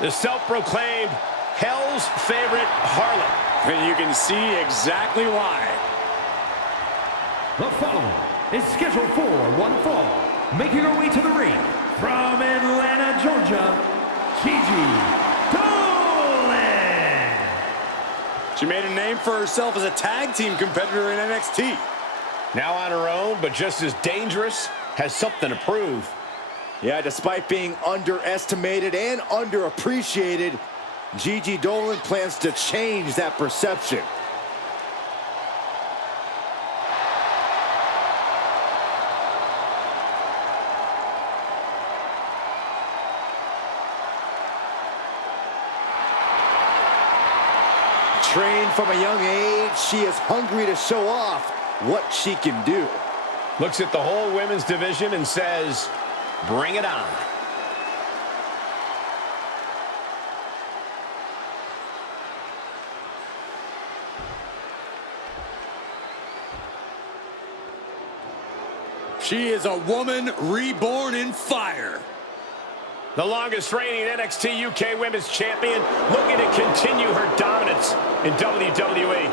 The self-proclaimed Hell's favorite harlot. And you can see exactly why. The following is scheduled for one fall. Making her way to the ring from Atlanta, Georgia, Gigi Dolan. She made a name for herself as a tag team competitor in NXT. Now on her own, but just as dangerous, has something to prove. Yeah, despite being underestimated and underappreciated, Gigi Dolan plans to change that perception. Trained from a young age, she is hungry to show off what she can do. Looks at the whole women's division and says, bring it on. She is a woman reborn in fire. The longest reigning NXT UK Women's Champion looking to continue her dominance in WWE.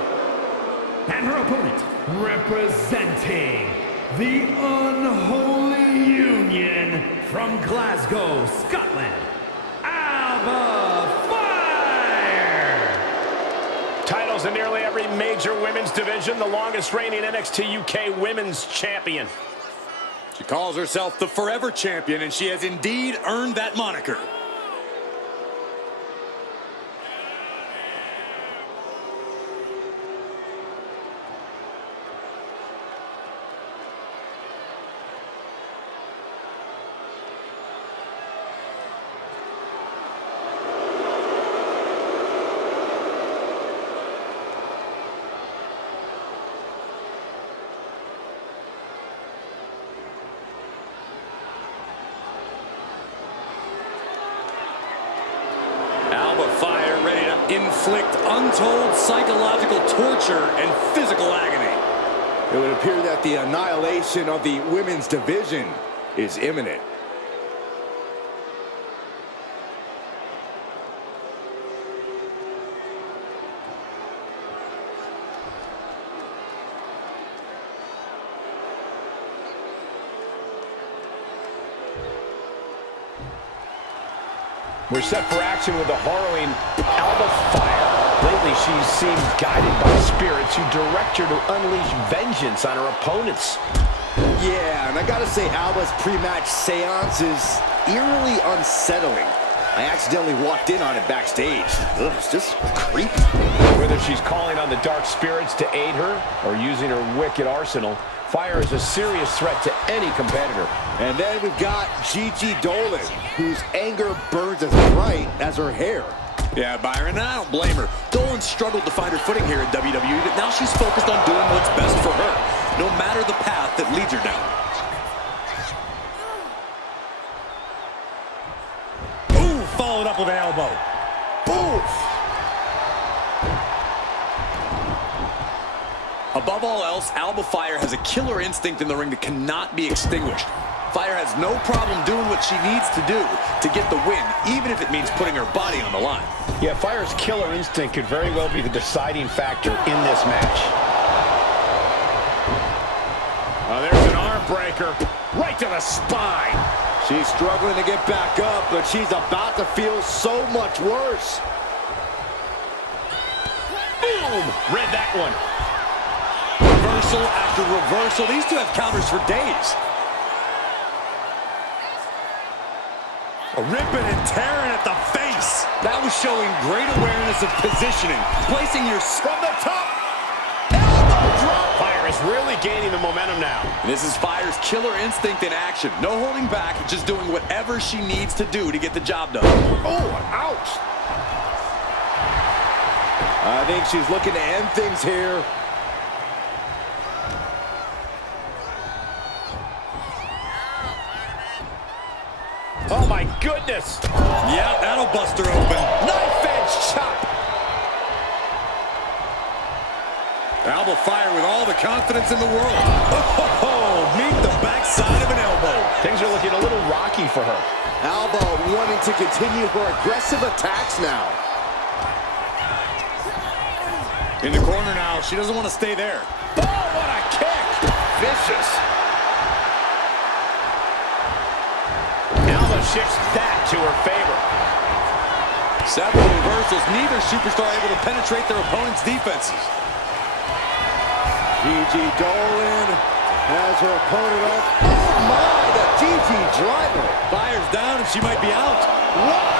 And her opponent, representing the Unholy Union from Glasgow, Scotland, Alba Fire! Titles in nearly every major women's division, the longest reigning NXT UK Women's Champion. She calls herself the Forever Champion, and she has indeed earned that moniker. Alba Fire ready to inflict untold psychological torture and physical agony. It would appear that the annihilation of the women's division is imminent. We're set for action with the harrowing Alba Fire. Lately, she's seemed guided by spirits who direct her to unleash vengeance on her opponents. Yeah, and I gotta say, Alba's pre-match seance is eerily unsettling. I accidentally walked in on it backstage. Ugh, it's just creepy. Whether she's calling on the dark spirits to aid her or using her wicked arsenal, Fire is a serious threat to any competitor. And then we've got Gigi Dolan, whose anger burns as bright as her hair. Yeah, Byron, and I don't blame her. Dolan struggled to find her footing here in WWE, but now she's focused on doing what's best for her, no matter the path that leads her down. Ooh, followed up with an elbow. Oof! Above all else, Alba Fire has a killer instinct in the ring that cannot be extinguished. Fire has no problem doing what she needs to do to get the win, even if it means putting her body on the line. Yeah, Fire's killer instinct could very well be the deciding factor in this match. Oh, there's an arm breaker right to the spine. She's struggling to get back up, but she's about to feel so much worse. Boom! Read that one. Reversal after reversal. These two have counters for days. A ripping and tearing at the face. That was showing great awareness of positioning. Placing your from the top. Elbow drop. Fire is really gaining the momentum now. And this is Fire's killer instinct in action. No holding back, just doing whatever she needs to do to get the job done. Oh, ouch! I think she's looking to end things here. Oh, my goodness. Yeah, that'll bust her open. Knife edge chop. Alba Fire with all the confidence in the world. Oh, meet the backside of an elbow. Things are looking a little rocky for her. Alba wanting to continue her aggressive attacks now. In the corner now. She doesn't want to stay there. Oh, what a kick! Vicious. Alba shifts that to her favor. Several reversals. Neither superstar able to penetrate their opponent's defenses. Gigi Dolan has her opponent up. Oh my, the Gigi driver. Fire's down and she might be out. What?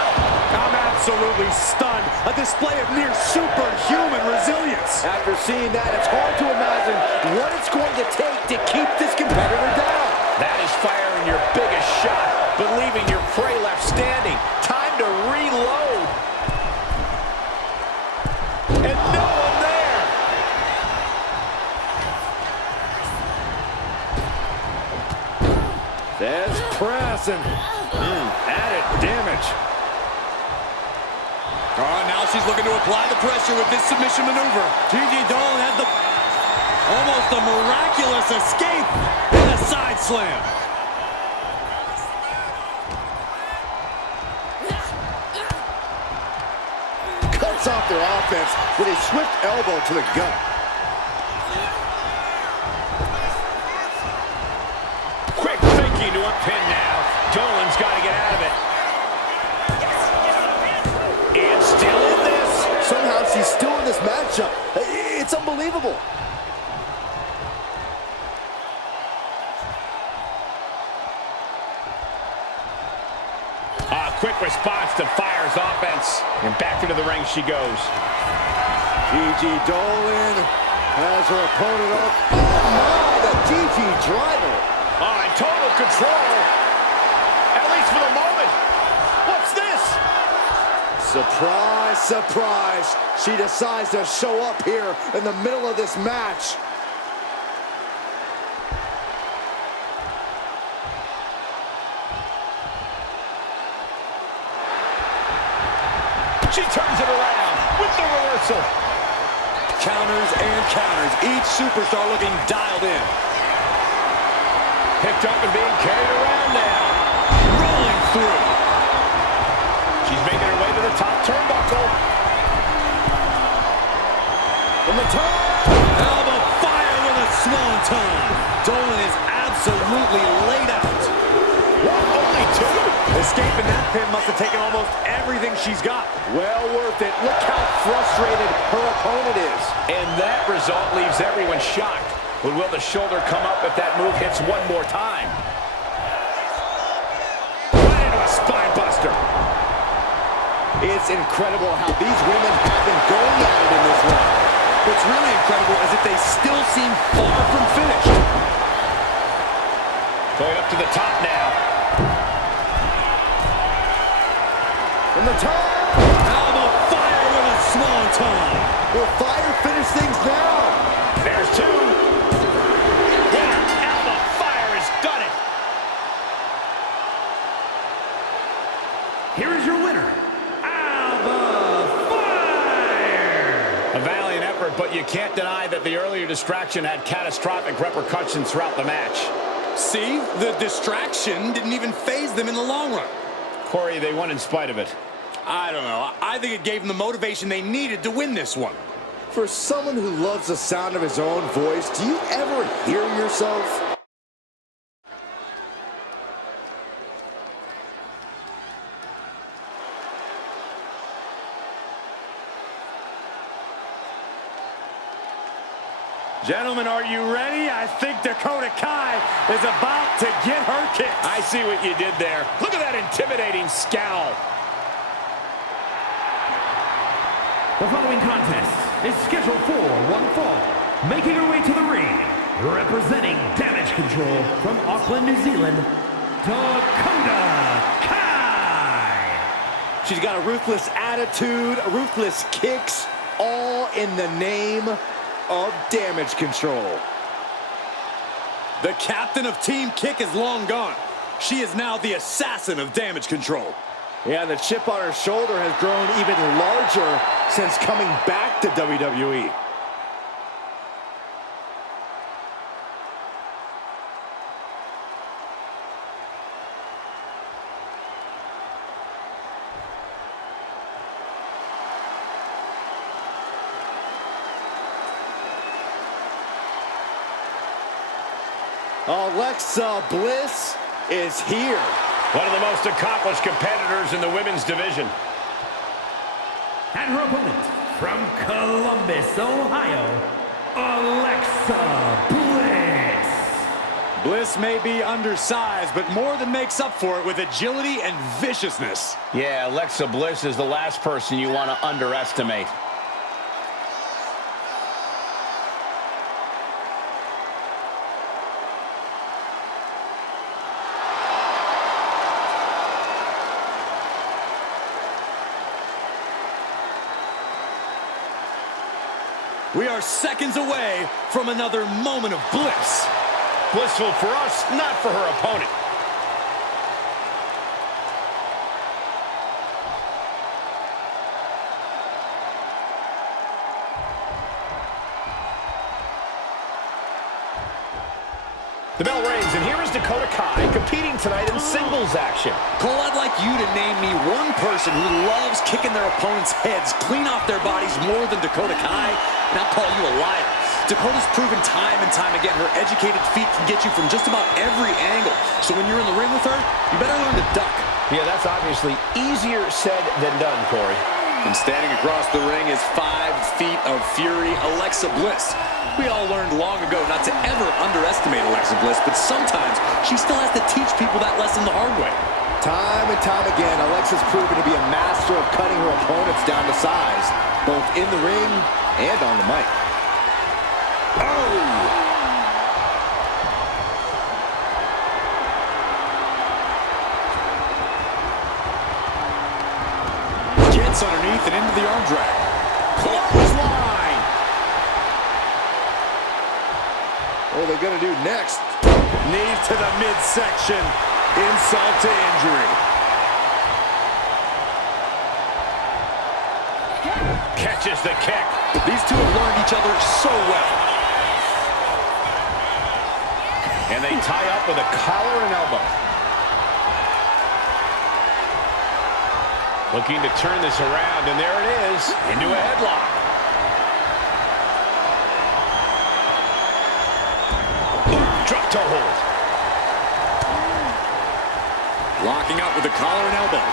I'm absolutely stunned. A display of near superhuman resilience. After seeing that, it's hard to imagine what it's going to take to keep this competitor down. That is firing your biggest shot, but leaving your prey left standing. Time to reload. And no one there. There's press and added damage. Oh, now she's looking to apply the pressure with this submission maneuver. Gigi Dolan had the almost a miraculous escape and a side slam. Cuts off their offense with a swift elbow to the gut. Quick thinking to a pin now. Dolan's got to get out of it. And still in this. Somehow she's still in this matchup. It's unbelievable. Quick response to Fire's offense. And back into the ring she goes. Gigi Dolan has her opponent up. Oh my, the Gigi driver. Oh, in total control. At least for the moment. What's this? Surprise, surprise. She decides to show up here in the middle of this match. She turns it around with the reversal. Counters and counters. Each superstar looking dialed in. Picked up and being carried around now. Rolling through. She's making her way to the top turnbuckle. From the top. Alba Fire with a swanton. Dolan is absolutely laid out. What? Only two? Escaping that pin must have taken almost everything she's got. Well worth it. Look how frustrated her opponent is. And that result leaves everyone shocked. But will the shoulder come up if that move hits one more time? Right into a spine buster. It's incredible how these women have been going at it in this one. What's really incredible is that they still seem far from finished. Going up to the top now. From the top. Alba Fire with a swanton. Will Fire finish things now? There's two. Yeah, Alba Fire has done it. Here is your winner, Alba Fire! A valiant effort, but you can't deny that the earlier distraction had catastrophic repercussions throughout the match. See, the distraction didn't even faze them in the long run. Corey, they won in spite of it. I don't know. I think it gave them the motivation they needed to win this one. For someone who loves the sound of his own voice, do you ever hear yourself? Gentlemen, are you ready? I think Dakota Kai is about to get her kicks. I see what you did there. Look at that intimidating scowl. The following contest is scheduled for one fall. Making her way to the ring, representing Damage Control from Auckland, New Zealand, Dakota Kai. She's got a ruthless attitude, ruthless kicks, all in the name of Damage Control. The captain of Team Kick is long gone. She is now the assassin of Damage Control. Yeah, the chip on her shoulder has grown even larger since coming back to WWE. Alexa Bliss is here. One of the most accomplished competitors in the women's division. And her opponent, from Columbus, Ohio, Alexa Bliss. Bliss may be undersized, but more than makes up for it with agility and viciousness. Yeah, Alexa Bliss is the last person you want to underestimate. We are seconds away from another moment of bliss. Blissful for us, not for her opponent. The bell rings, and here is Dakota Kai competing tonight in singles action. Cole, I'd like you to name me one person who loves kicking their opponents' heads clean off their bodies more than Dakota Kai, and I'll call you a liar. Dakota's proven time and time again her educated feet can get you from just about every angle. So when you're in the ring with her, you better learn to duck. Yeah, that's obviously easier said than done, Corey. And standing across the ring is 5 feet of fury, Alexa Bliss. We all learned long ago not to ever underestimate Alexa Bliss, but sometimes she still has to teach people that lesson the hard way. Time and time again, Alexa's proven to be a master of cutting her opponents down to size, both in the ring and on the mic. Oh! Gets underneath and into the arm drag. Clothesline! What are they going to do next? Knees to the midsection. Insult to injury. Catches the kick. These two have learned each other so well. And they tie up with a collar and elbow. Looking to turn this around, and there it is, into a headlock. Ooh, drop toe hold. Locking up with the collar and elbow.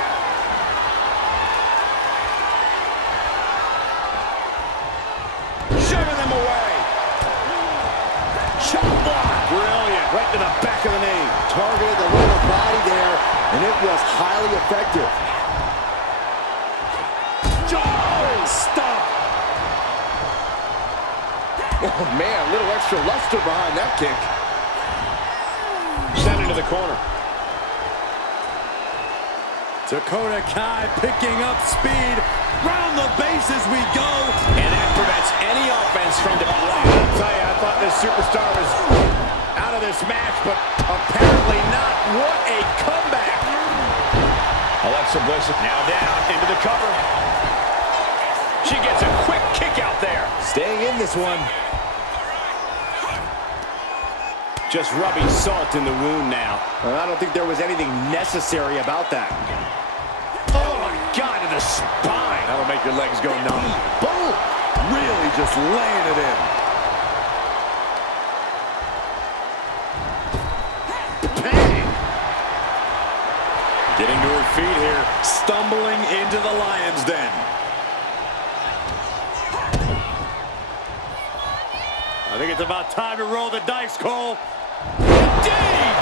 Shoving them away. Chop block. Brilliant. Right to the back of the knee. Targeted the lower body there, and it was highly effective. Stop. Oh, man, a little extra luster behind that kick. Sent into the corner. Dakota Kai picking up speed. Round the bases we go. And that prevents any offense from developing. I'll tell you, I thought this superstar was out of this match, but apparently not. What a comeback. Alexa Bliss now down into the cover. She gets a quick kick out there. Staying in this one. Just rubbing salt in the wound now. Well, I don't think there was anything necessary about that. Oh, my God, to the spine. That'll make your legs go numb. Boom! Really just laying it in. Bang! Getting to her feet here. Stumbling into the lion's den. I think it's about time to roll the dice, Cole. Indeed!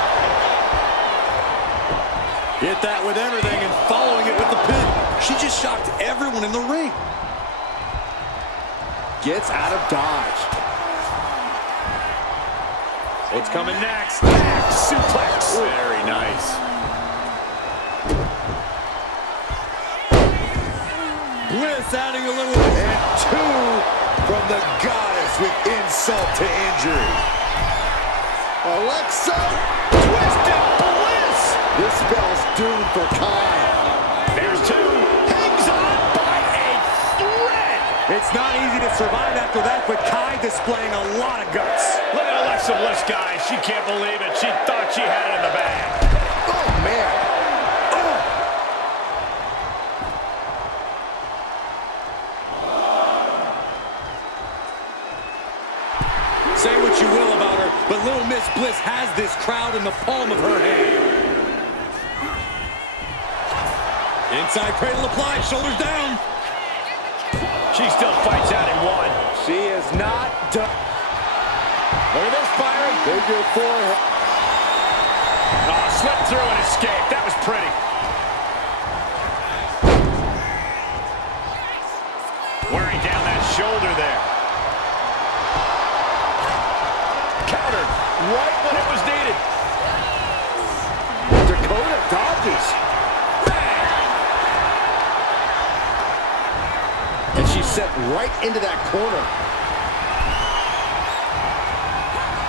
Hit that with everything and following it with the pin. She just shocked everyone in the ring. Gets out of dodge. What's coming next? Back suplex. Very nice. Bliss adding a little. And two from the goddess with insult to injury. Alexa, Twisted Bliss. this spell's doomed for Kai. There's two. Hangs on by a thread. It's not easy to survive after that, but Kai displaying a lot of guts. Look at Alexa Bliss, guys. She can't believe it. She thought she had it in the bag. Oh, man. Say what you will about her, but Little Miss Bliss has this crowd in the palm of her hand. Inside cradle applied, shoulders down. She still fights out in one. She is not done. Look at this, Byron. Figure four. Oh, slipped through and escaped. That was pretty. Wearing down that shoulder there. Countered right when it was needed. Dakota dodges. And she's set right into that corner.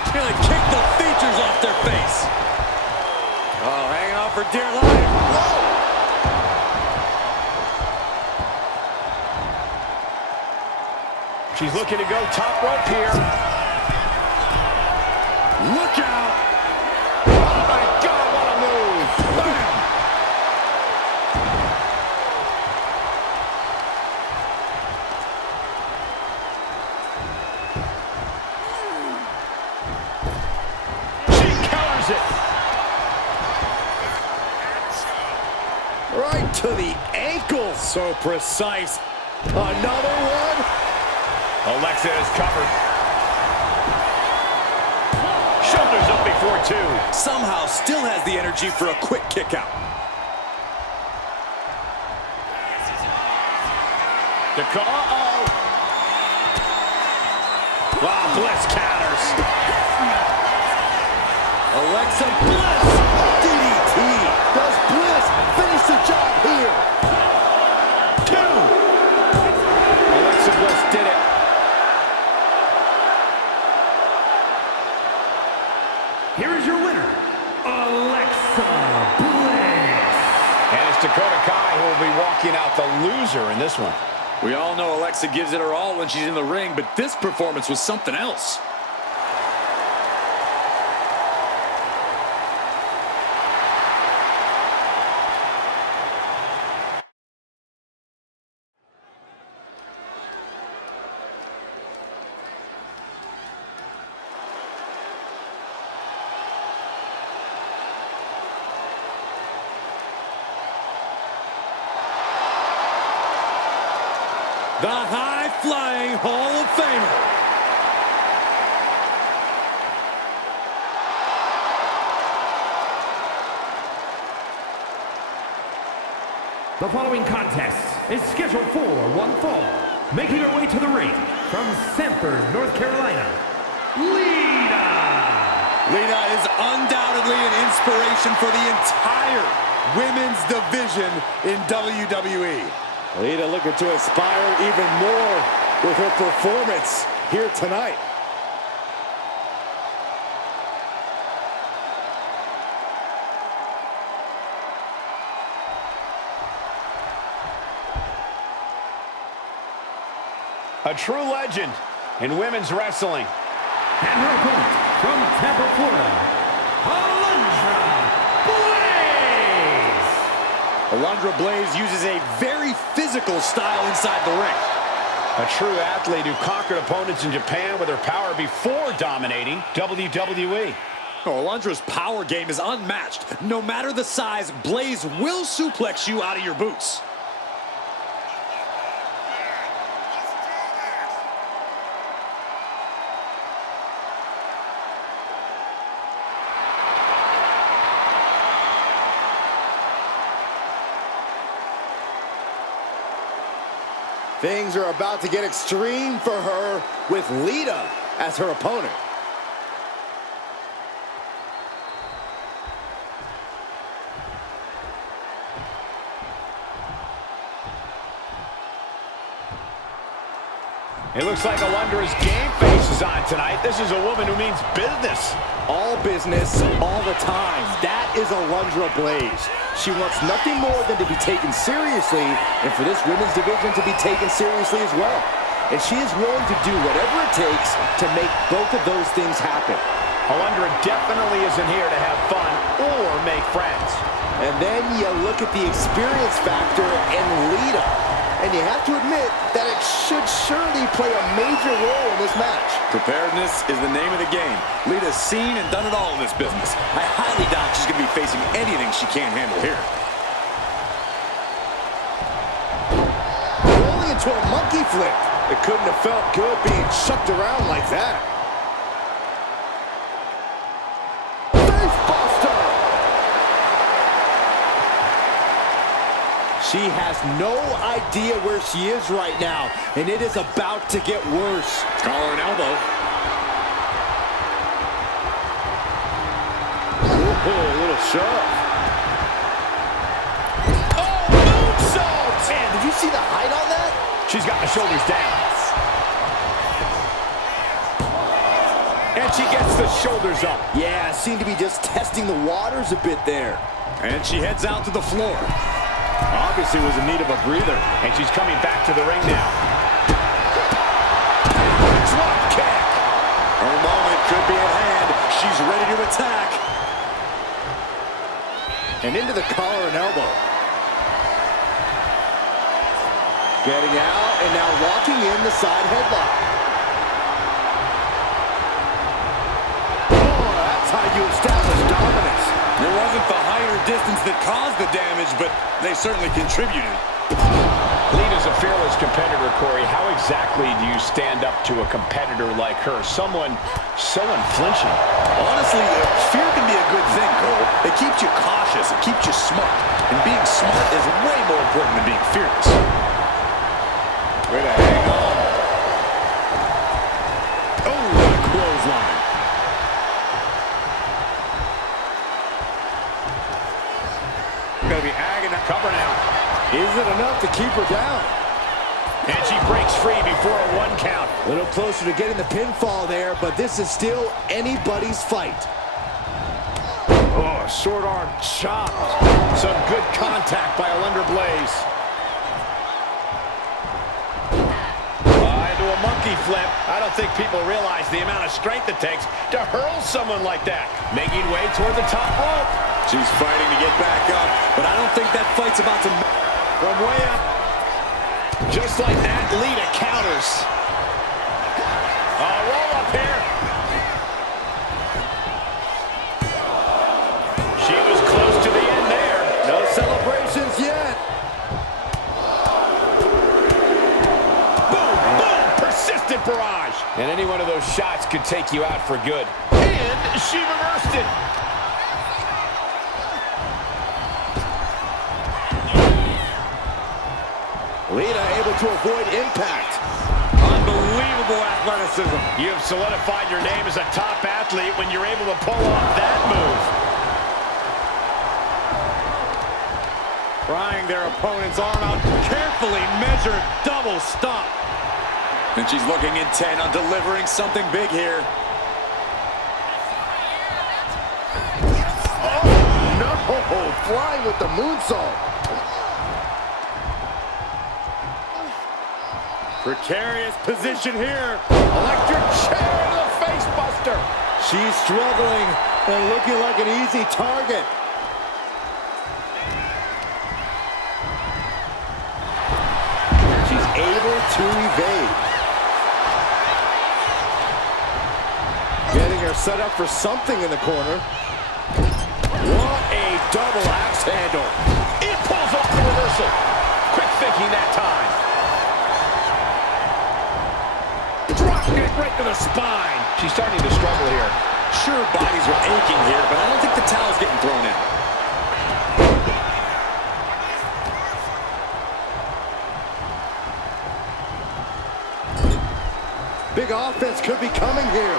Gonna kick the features off their face. Oh, hanging on for dear life. Whoa! She's looking to go top rope here. Look out! Oh my God, what a move! Bam! She counters it. Right to the ankle. So precise. Another one. Alexa is covered. Shoulders up before two. Somehow still has the energy for a quick kick out. Dakota. Uh-oh. Wow, Bliss counters. Alexa Bliss. DDT. Does Bliss finish the job here? Two. Alexa Bliss did it. Here is your winner, Alexa Bliss. And it's Dakota Kai who will be walking out the loser in this one. We all know Alexa gives it her all when she's in the ring, but this performance was something else. The high-flying Hall of Famer. The following contest is scheduled for one fall. Making her way to the ring from Sanford, North Carolina, Lita. Lita is undoubtedly an inspiration for the entire women's division in WWE. Lita looking to inspire even more with her performance here tonight. A true legend in women's wrestling. And her opponent from Tampa, Florida, Alundra Blaze. Alundra Blaze uses a very physical style inside the ring. A true athlete who conquered opponents in Japan with her power before dominating WWE. Oh, Alundra's power game is unmatched. No matter the size, Blaze will suplex you out of your boots. Things are about to get extreme for her with Lita as her opponent. It looks like Alundra's game face is on tonight. This is a woman who means business. All business, all the time. That is Alundra Blaze. She wants nothing more than to be taken seriously, and for this women's division to be taken seriously as well. And she is willing to do whatever it takes to make both of those things happen. Alundra definitely isn't here to have fun or make friends. And then you look at the experience factor in Lita. and you have to admit that it should surely play a major role in this match. Preparedness is the name of the game. Lita's seen and done it all in this business. I highly doubt she's going to be facing anything she can't handle here. Rolling into a monkey flip. It couldn't have felt good being chucked around like that. She has no idea where she is right now, and it is about to get worse. Collar and elbow. Oh, a little shove. Oh, moonsault! Man, did you see the height on that? She's got the shoulders down. And she gets the shoulders up. Yeah, seemed to be just testing the waters a bit there. And she heads out to the floor. Obviously was in need of a breather. And she's coming back to the ring now. Drop kick. Her moment could be at hand. She's ready to attack. And into the collar and elbow. Getting out and now locking in the side headlock. Oh, that's how you establish dominance. It wasn't the height or distance that caused the damage, but they certainly contributed. Lita's a fearless competitor, Corey. How exactly do you stand up to a competitor like her? Someone so unflinching. Honestly, fear can be a good thing, Cole. It keeps you cautious. It keeps you smart. And being smart is way more important than being fearless. Way to hang on. Oh, what a clothesline. Gonna be agonizing. Cover now. Is it enough to keep her down? And she breaks free before a 1 count. A little closer to getting the pinfall there, but this is still anybody's fight. Oh, short arm chop. Some good contact by Alundra Blaze. Into a monkey flip. I don't think people realize the amount of strength it takes to hurl someone like that. Making way toward the top rope. She's fighting to get back up, but I don't think that fight's about to... From way up. Just like that, Lita counters. Roll up here. She was close to the end there. No celebrations yet. Boom, boom, persistent barrage. And any one of those shots could take you out for good. And she reversed it. Lita able to avoid impact. Unbelievable athleticism. You have solidified your name as a top athlete when you're able to pull off that move. Prying their opponent's arm out. Carefully measured double stomp. And she's looking intent on delivering something big here. Oh, no. Flying with the moonsault. Precarious position here. Electric chair to the face buster. She's struggling and looking like an easy target. She's able to evade. Getting her set up for something in the corner. What a double axe handle. It pulls off the reversal. Quick thinking that time. Drop kick right to the spine. She's starting to struggle here. Sure, bodies are aching here, but I don't think the towel's getting thrown in. Big offense could be coming here.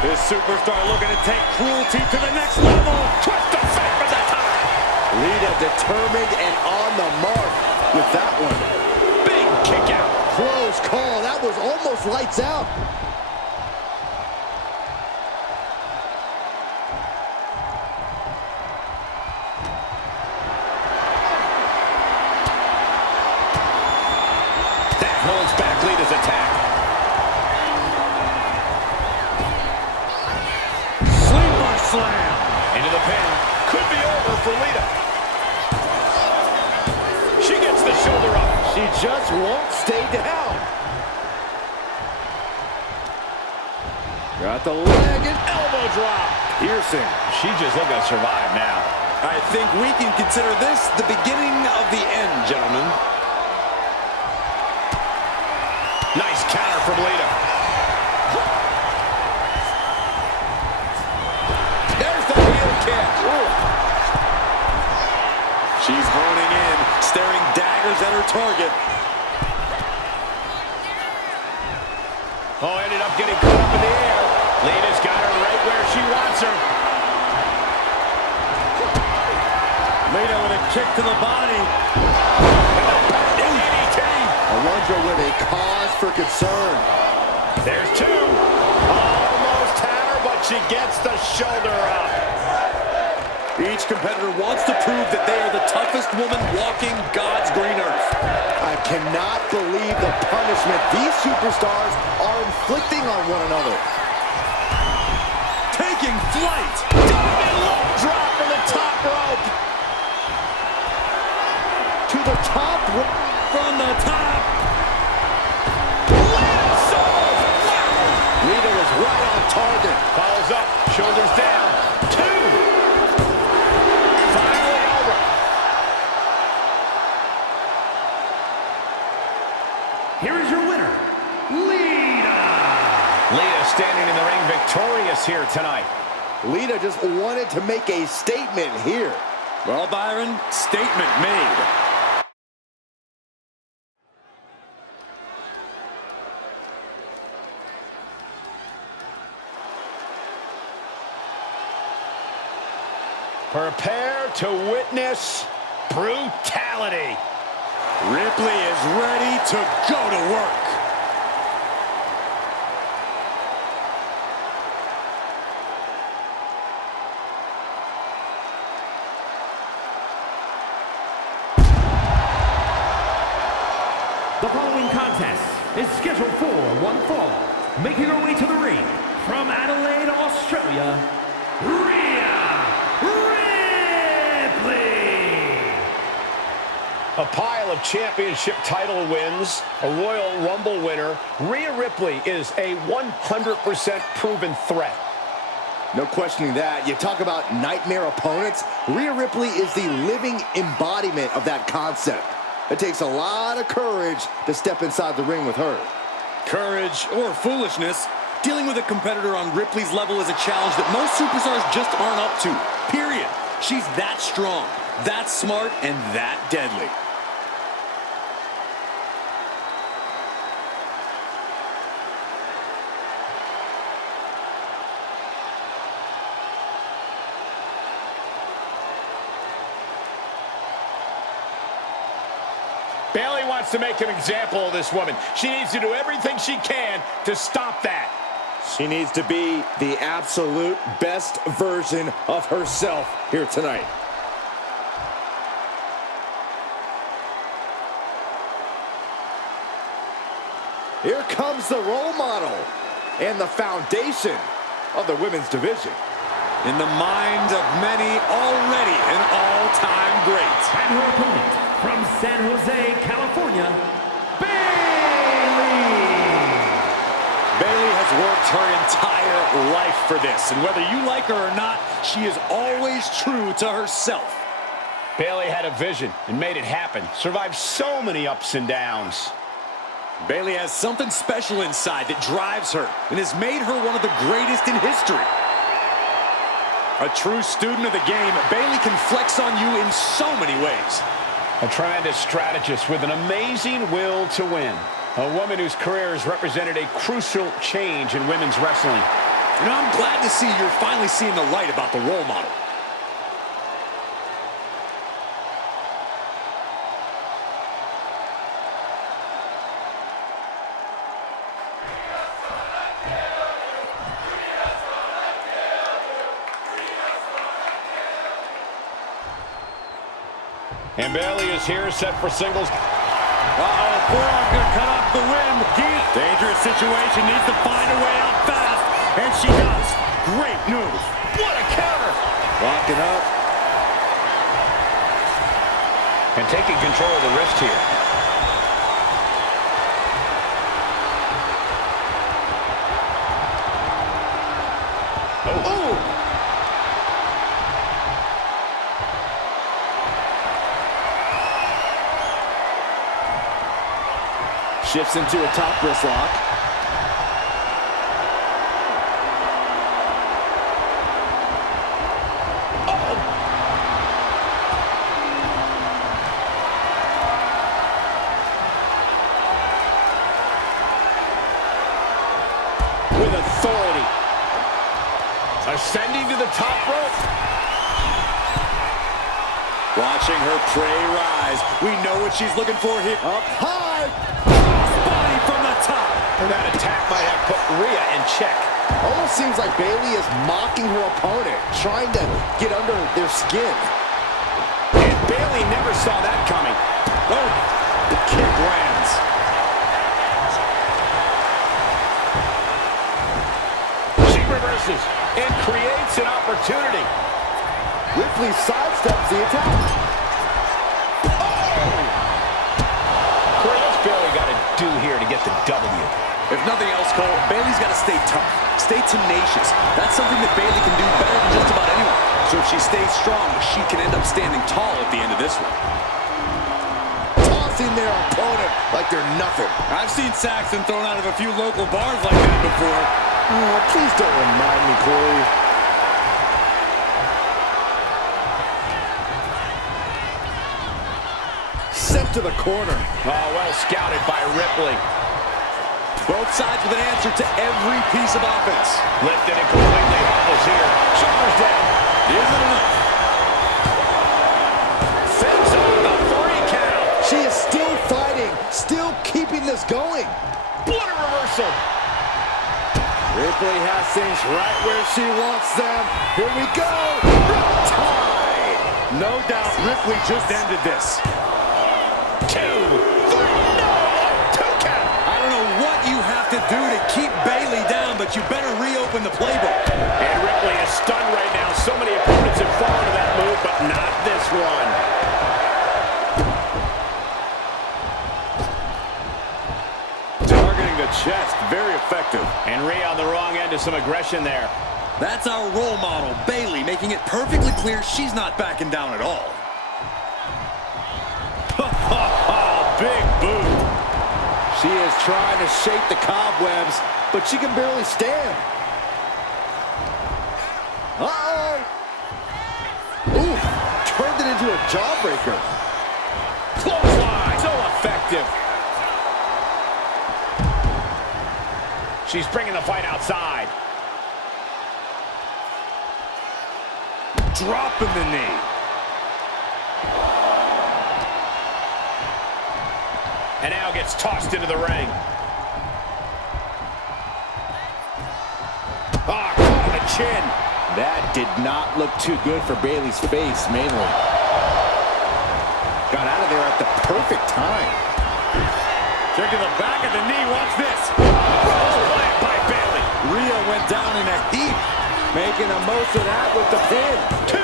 This superstar looking to take cruelty to the next level. Twist the fate for the time. Lita determined and on the mark with that one. Big kick out. Close call. That was almost lights out. That holds back Lita's attack. Sleeper slam. Into the pin. Could be over for Lita. She gets the shoulder up. She just won't stay down. Got the leg and elbow drop. Piercing. She's just looking to survive now. I think we can consider this the beginning of the end, gentlemen. Nice counter from Lita. There's the heel kick. Ooh. She's honing in, staring daggers at her target. Oh, ended up getting caught up in the air. Lita's got her right where she wants her. Lita with a kick to the body. Alundra with a cause for concern. There's two. Almost had her, but she gets the shoulder up. Each competitor wants to prove that they are the toughest woman walking God's green earth. I cannot believe the punishment these superstars are inflicting on one another. Taking flight. Diving low drop from the top rope. To the top rope. From the top. Lita sold. Wow. Lita was right on target. Follows up. Shoulders down. Two. Finally over. Here is your winner, Lita. Lita standing in the ring victorious here tonight. Lita just wanted to make a statement here. Well, Byron, statement made. Prepare to witness brutality. Ripley is ready to go to work. The following contest is scheduled for one fall. Making her way to the ring from Adelaide, Australia, Rhea Ripley. A pile of championship title wins, a Royal Rumble winner, Rhea Ripley is a 100% proven threat. No questioning that. You talk about nightmare opponents. Rhea Ripley is the living embodiment of that concept. It takes a lot of courage to step inside the ring with her. Courage or foolishness, dealing with a competitor on Ripley's level is a challenge that most superstars just aren't up to. Period. She's that strong, that smart, and that deadly. Bayley wants to make an example of this woman. She needs to do everything she can to stop that. She needs to be the absolute best version of herself here tonight. Here comes the role model and the foundation of the women's division. In the mind of many, already an all-time great. And her opponent from San Jose, California, Bayley. Bayley has worked her entire life for this, and whether you like her or not, she is always true to herself. Bayley had a vision and made it happen. Survived so many ups and downs. Bayley has something special inside that drives her and has made her one of the greatest in history. A true student of the game, Bayley can flex on you in so many ways. A tremendous strategist with an amazing will to win. A woman whose career has represented a crucial change in women's wrestling. You know, I'm glad to see you're finally seeing the light about the role model. And Bayley is here, set for singles. Uh-oh, forearm gonna cut off the wind. Dangerous situation, needs to find a way out fast. And she does. Great news. What a counter! Locking up. And taking control of the wrist here. Oh! Shifts into a top wrist lock. With authority. Ascending to the top rope. Watching her prey rise. We know what she's looking for here. Up high. Body from the top. And that attack might have put Rhea in check. Almost seems like Bayley is mocking her opponent, trying to get under their skin. And Bayley never saw that coming. Oh, the kick lands. She reverses and creates an opportunity. Ripley sidesteps the attack. What's Bayley got to do here to get the W? If nothing else, Cole, Bayley's got to stay tough, stay tenacious. That's something that Bayley can do better than just about anyone. So if she stays strong, she can end up standing tall at the end of this one. Tossing their opponent like they're nothing. I've seen Saxton thrown out of a few local bars like that before. Oh, please don't remind me, Corey. Sent to the corner. Oh, well scouted by Ripley. Both sides with an answer to every piece of offense. Lifted and completely helpless here. Shoulders down. Isn't enough. Sends on the 3 count. She is still fighting, still keeping this going. What a reversal. Ripley has things right where she wants them. Here we go. Tie. No doubt Ripley just ended this. 2, 3, no, 2 count. I don't know what you have to do to keep Bayley down, but you better reopen the playbook. And Ripley is stunned right now. So many opponents have fallen to that move, but not this one. Targeting the chest, very effective. And Rhea on the wrong end of some aggression there. That's our role model, Bayley, making it perfectly clear she's not backing down at all. Big boot. She is trying to shake the cobwebs, but she can barely stand. Uh-oh. Ooh, turned it into a jawbreaker. Clothesline. So effective. She's bringing the fight outside. Dropping the knee. And now gets tossed into the ring. Ah, caught on the chin. That did not look too good for Bayley's face, mainly. Got out of there at the perfect time. Check to the back of the knee, watch this. Plant by Bayley. Rhea went down in a heap. Making the most of that with the pin. 2.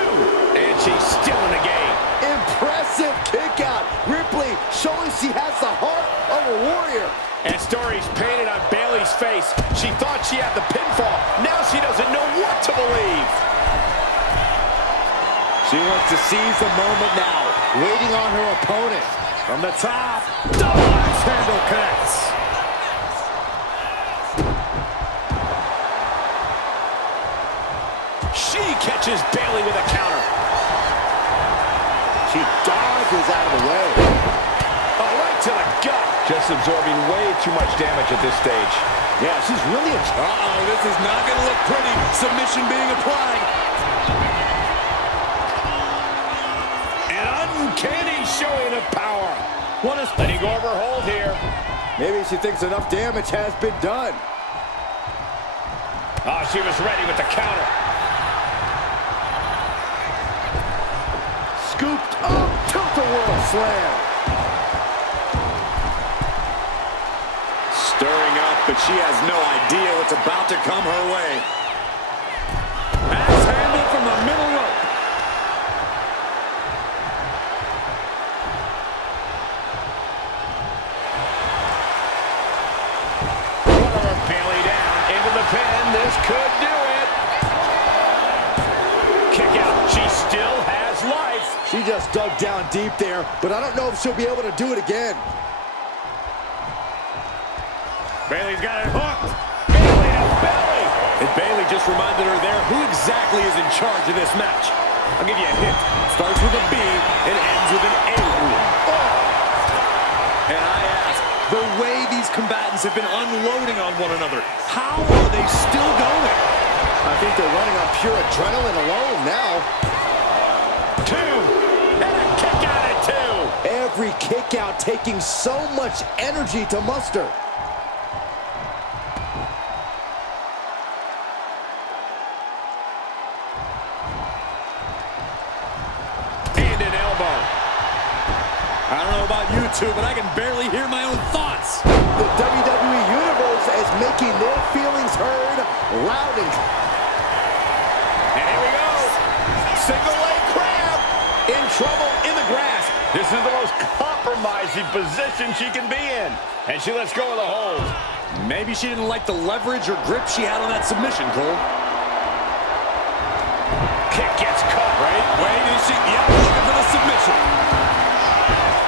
And she's still in the game. Impressive kick out. Ripley showing she has the heart of a warrior. And stories painted on Bayley's face. She thought she had the pinfall. Now she doesn't know what to believe. She wants to seize the moment now. Waiting on her opponent. From the top, double axe handle connects. She catches Bayley with a counter. She dodges out of the way. Oh, right to the gut. Just absorbing way too much damage at this stage. Yeah, she's really in trouble. Uh-oh, this is not going to look pretty. Submission being applied. An uncanny showing of power. What a letting go of her hold here. Maybe she thinks enough damage has been done. Oh, she was ready with the counter. Scooped up, tilt-a-whirl slam. Stirring up, but she has no idea what's about to come her way. Axe handle from the middle rope. She just dug down deep there, but I don't know if she'll be able to do it again. Bayley's got it hooked. Bayley to belly. And Bayley just reminded her there who exactly is in charge of this match. I'll give you a hint. Starts with a B and ends with an A. And I ask, the way these combatants have been unloading on one another, how are they still going? I think they're running on pure adrenaline alone now. 2. And a kick out at 2. Every kick out taking so much energy to muster. And an elbow. I don't know about you two, but I can barely hear my own thoughts. The WWE Universe is making their feelings heard loud and clear. And here we go. Single leg crab. In trouble in the grass. This is the most compromising position she can be in. And she lets go of the hold. Maybe she didn't like the leverage or grip she had on that submission, Cole. Kick gets cut. Wait, is she? Yep, looking for the submission.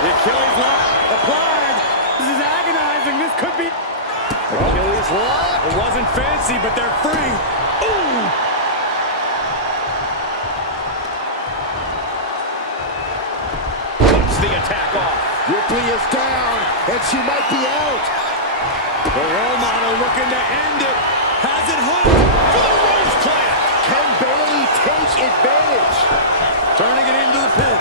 The Achilles lock applied. This is agonizing. This could be... Achilles lock. It wasn't fancy, but they're free. Ooh. Cuts the attack off. Ripley is down, and she might be out. The role model looking to end it. Has it hooked for the rose plant. Can Bayley take advantage? Turning it into the pin.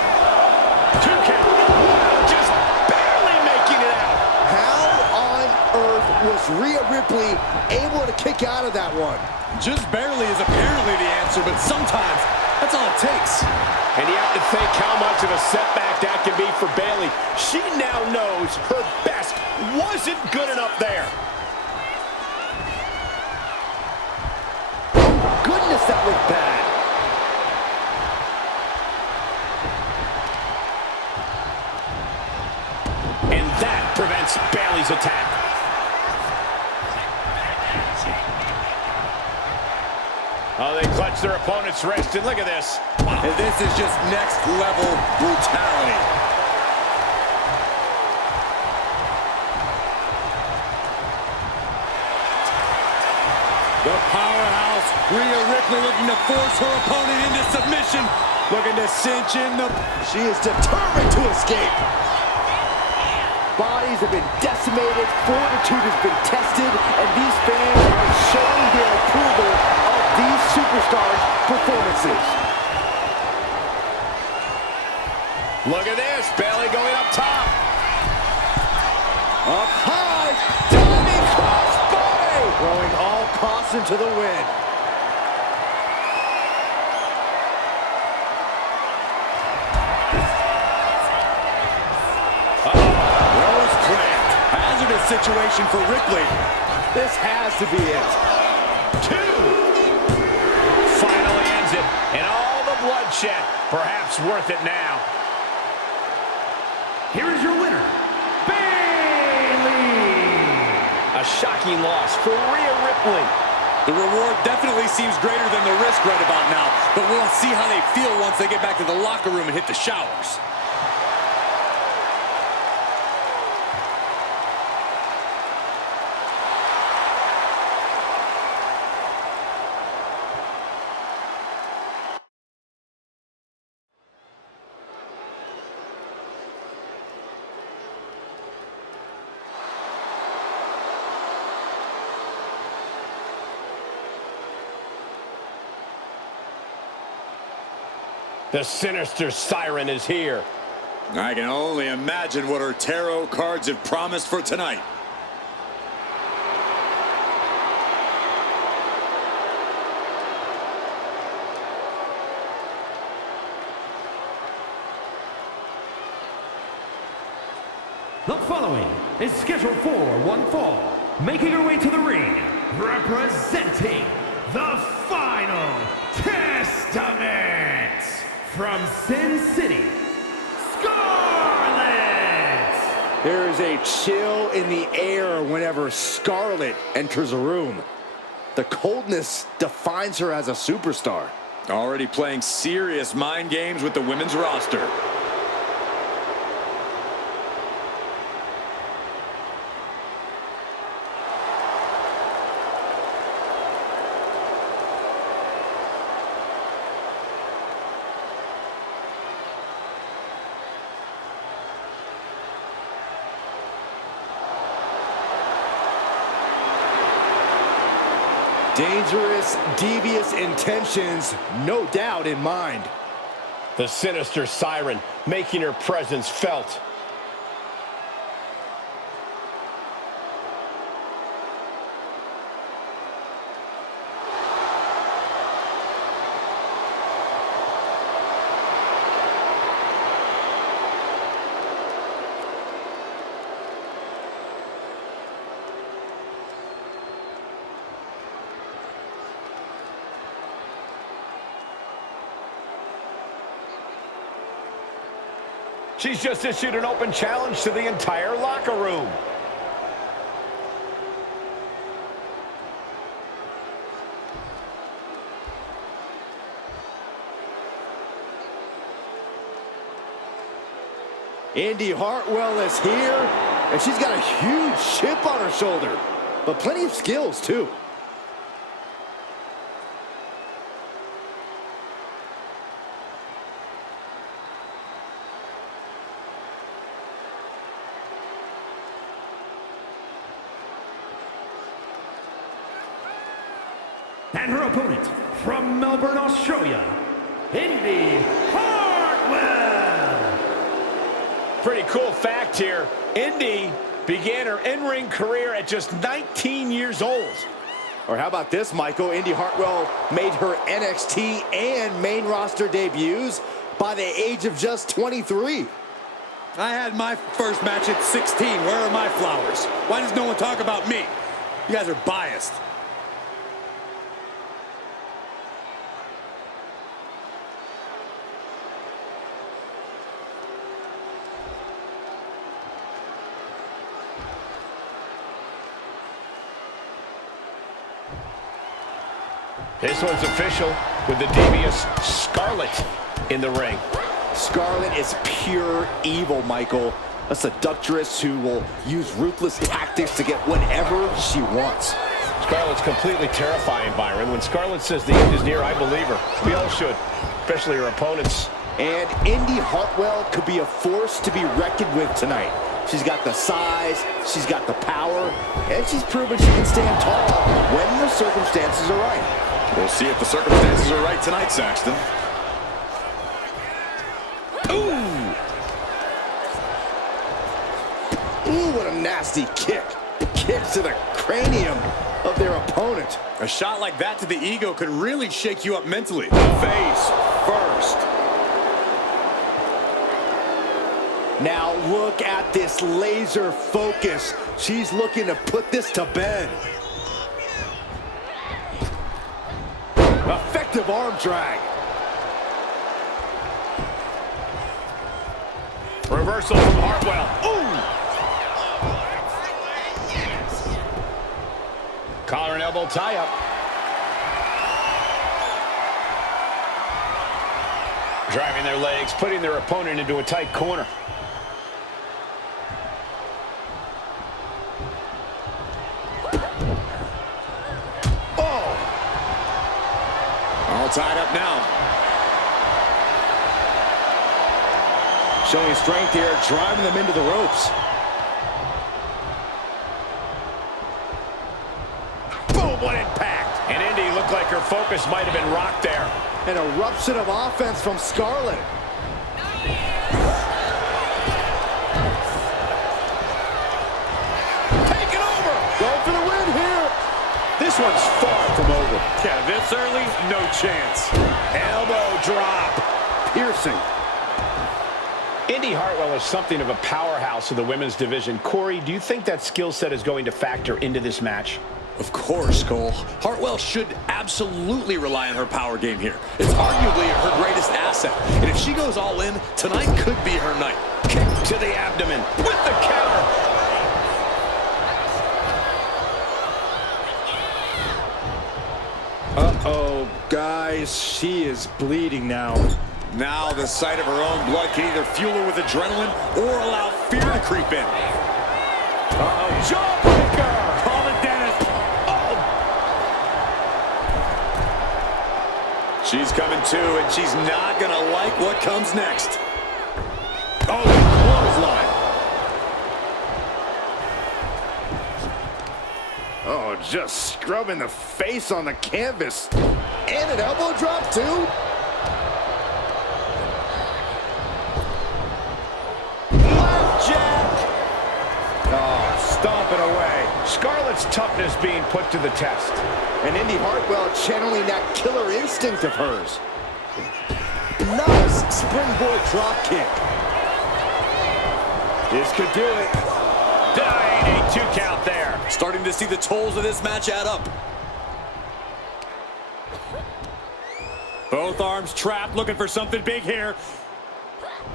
2 count. Wow, just barely making it out. How on earth was Rhea Ripley able to kick out of that one? Just barely is apparently the answer, but sometimes that's all it takes. And you have to think how much of a setback that can be for Bayley. She now knows her best wasn't good enough there. Goodness, that looked bad. And that prevents Bayley's attack. Oh, they clutch their opponent's wrist, and look at this. And this is just next level brutality. The powerhouse, Rhea Ripley, looking to force her opponent into submission. Looking to cinch in the... She is determined to escape. Bodies have been decimated, fortitude has been tested, and these fans are showing their approval of these superstars' performances. Look at this, Bayley going up top. Up high, diving crossbody, throwing all caution to the wind. Rose plant. Hazardous situation for Ripley. This has to be it. 2. Finally ends it. And all the bloodshed, perhaps worth it now. Here is your winner, Bayley! A shocking loss for Rhea Ripley. The reward definitely seems greater than the risk right about now, but we'll see how they feel once they get back to the locker room and hit the showers. The sinister siren is here. I can only imagine what her tarot cards have promised for tonight. The following is scheduled for one fall, making her way to the ring, representing the Final Testament from Sin City, Scarlett! There is a chill in the air whenever Scarlett enters a room. The coldness defines her as a superstar. Already playing serious mind games with the women's roster. Dangerous, devious intentions, no doubt in mind. The sinister siren making her presence felt. She's just issued an open challenge to the entire locker room. Indy Hartwell is here, and she's got a huge chip on her shoulder, but plenty of skills, too. And her opponent, from Melbourne, Australia, Indy Hartwell. Pretty cool fact here. Indy began her in-ring career at just 19 years old. Or how about this, Michael? Indy Hartwell made her NXT and main roster debuts by the age of just 23. I had my first match at 16. Where are my flowers? Why does no one talk about me? You guys are biased. This one's official with the devious Scarlett in the ring. Scarlett is pure evil, Michael. A seductress who will use ruthless tactics to get whatever she wants. Scarlett's completely terrifying, Byron. When Scarlett says the end is near, I believe her. We all should, especially her opponents. And Indy Hartwell could be a force to be reckoned with tonight. She's got the size, she's got the power, and she's proven she can stand tall when the circumstances are right. We'll see if the circumstances are right tonight, Saxton. Ooh! Ooh, what a nasty kick. Kick to the cranium of their opponent. A shot like that to the ego could really shake you up mentally. Face first. Now look at this laser focus. She's looking to put this to bed. Effective arm drag. Reversal from Hartwell. Ooh! Collar and elbow tie-up. Driving their legs, putting their opponent into a tight corner. All tied up now. Showing strength here, driving them into the ropes. Boom, what impact! And Indy looked like her focus might have been rocked there. An eruption of offense from Scarlett. Take it over! Go for the win here. This one's far from over. Yeah, this early, no chance. Elbow drop. Piercing. Indy Hartwell is something of a powerhouse of the women's division. Corey, do you think that skill set is going to factor into this match? Of course, Cole. Hartwell should absolutely rely on her power game here. It's arguably her greatest asset. And if she goes all in, tonight could be her night. Kick to the abdomen with the counter. Uh-oh, guys. eyes. She is bleeding now. Now the sight of her own blood can either fuel her with adrenaline or allow fear to creep in. Uh-oh, jawbreaker! Call it, Dennis. Oh! She's coming to, and she's not going to like what comes next. Oh, clothesline. Oh, just scrubbing the face on the canvas. And an elbow drop, too. Stomping away. Scarlett's toughness being put to the test. And Indy Hartwell channeling that killer instinct of hers. Nice springboard drop kick. This could do it. Dying, a 2 count there. Starting to see the tolls of this match add up. Both arms trapped, looking for something big here.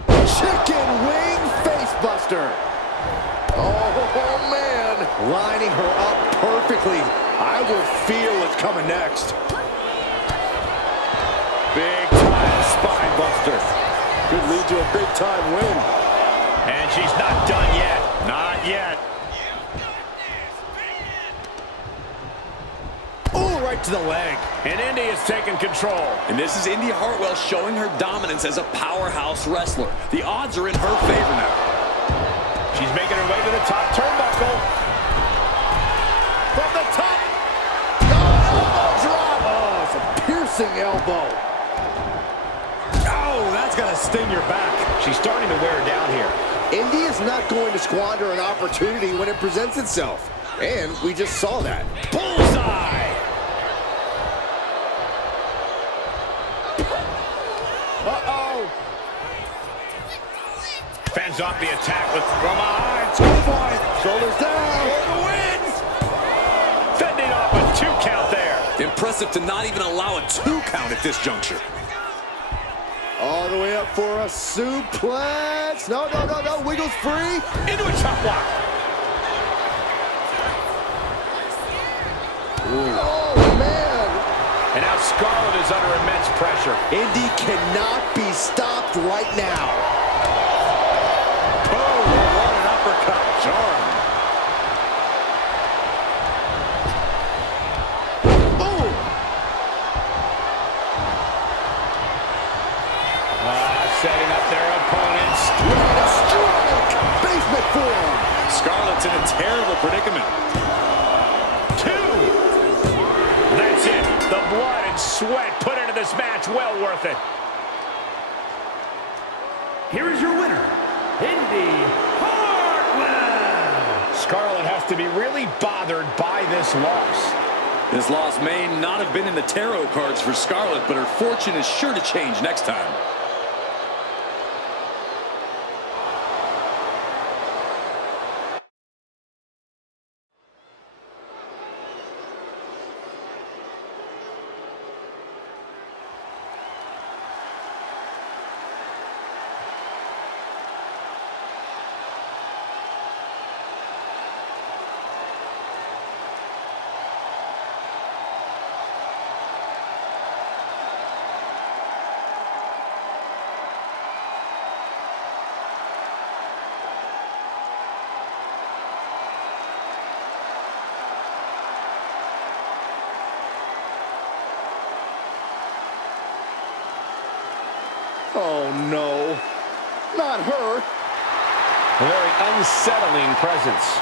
Chicken wing facebuster. Oh, man. Lining her up perfectly. I will feel what's coming next. Big time spine buster. Could lead to a big time win. And she's not done yet. Not yet. Oh, right to the leg. And Indy is taking control. And this is Indy Hartwell showing her dominance as a powerhouse wrestler. The odds are in her favor now. She's making her way to the top turnbuckle. From the top. Elbow drop. Oh, it's a piercing elbow. Oh, that's going to sting your back. She's starting to wear down here. Indy is not going to squander an opportunity when it presents itself. And we just saw that. Bullseye. Uh-oh. Fends off the attack with from behind. Schoolboy. Shoulders down. For the win. Fending off a 2 count there. Impressive to not even allow a 2 count at this juncture. All the way up for a suplex. No, no, no, no. Wiggles free. Into a chop block. Oh, man. And now Scarlett is under immense pressure. Indy cannot be stopped right now. Oh, what an uppercut. Jarring. Boom. Setting up their opponents. What a strike. Basement form. Scarlett's in a terrible predicament. 2. That's it. The blood and sweat put into this match. Well worth it. Here is your winner, Indy Hartwell. Scarlett has to be really bothered by this loss. This loss may not have been in the tarot cards for Scarlett, but her fortune is sure to change next time. Oh, no. Not her. A very unsettling presence.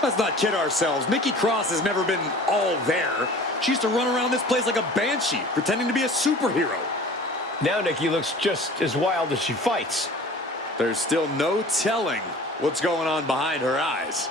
Let's not kid ourselves. Nikki Cross has never been all there. She used to run around this place like a banshee, pretending to be a superhero. Now Nikki looks just as wild as she fights. There's still no telling what's going on behind her eyes.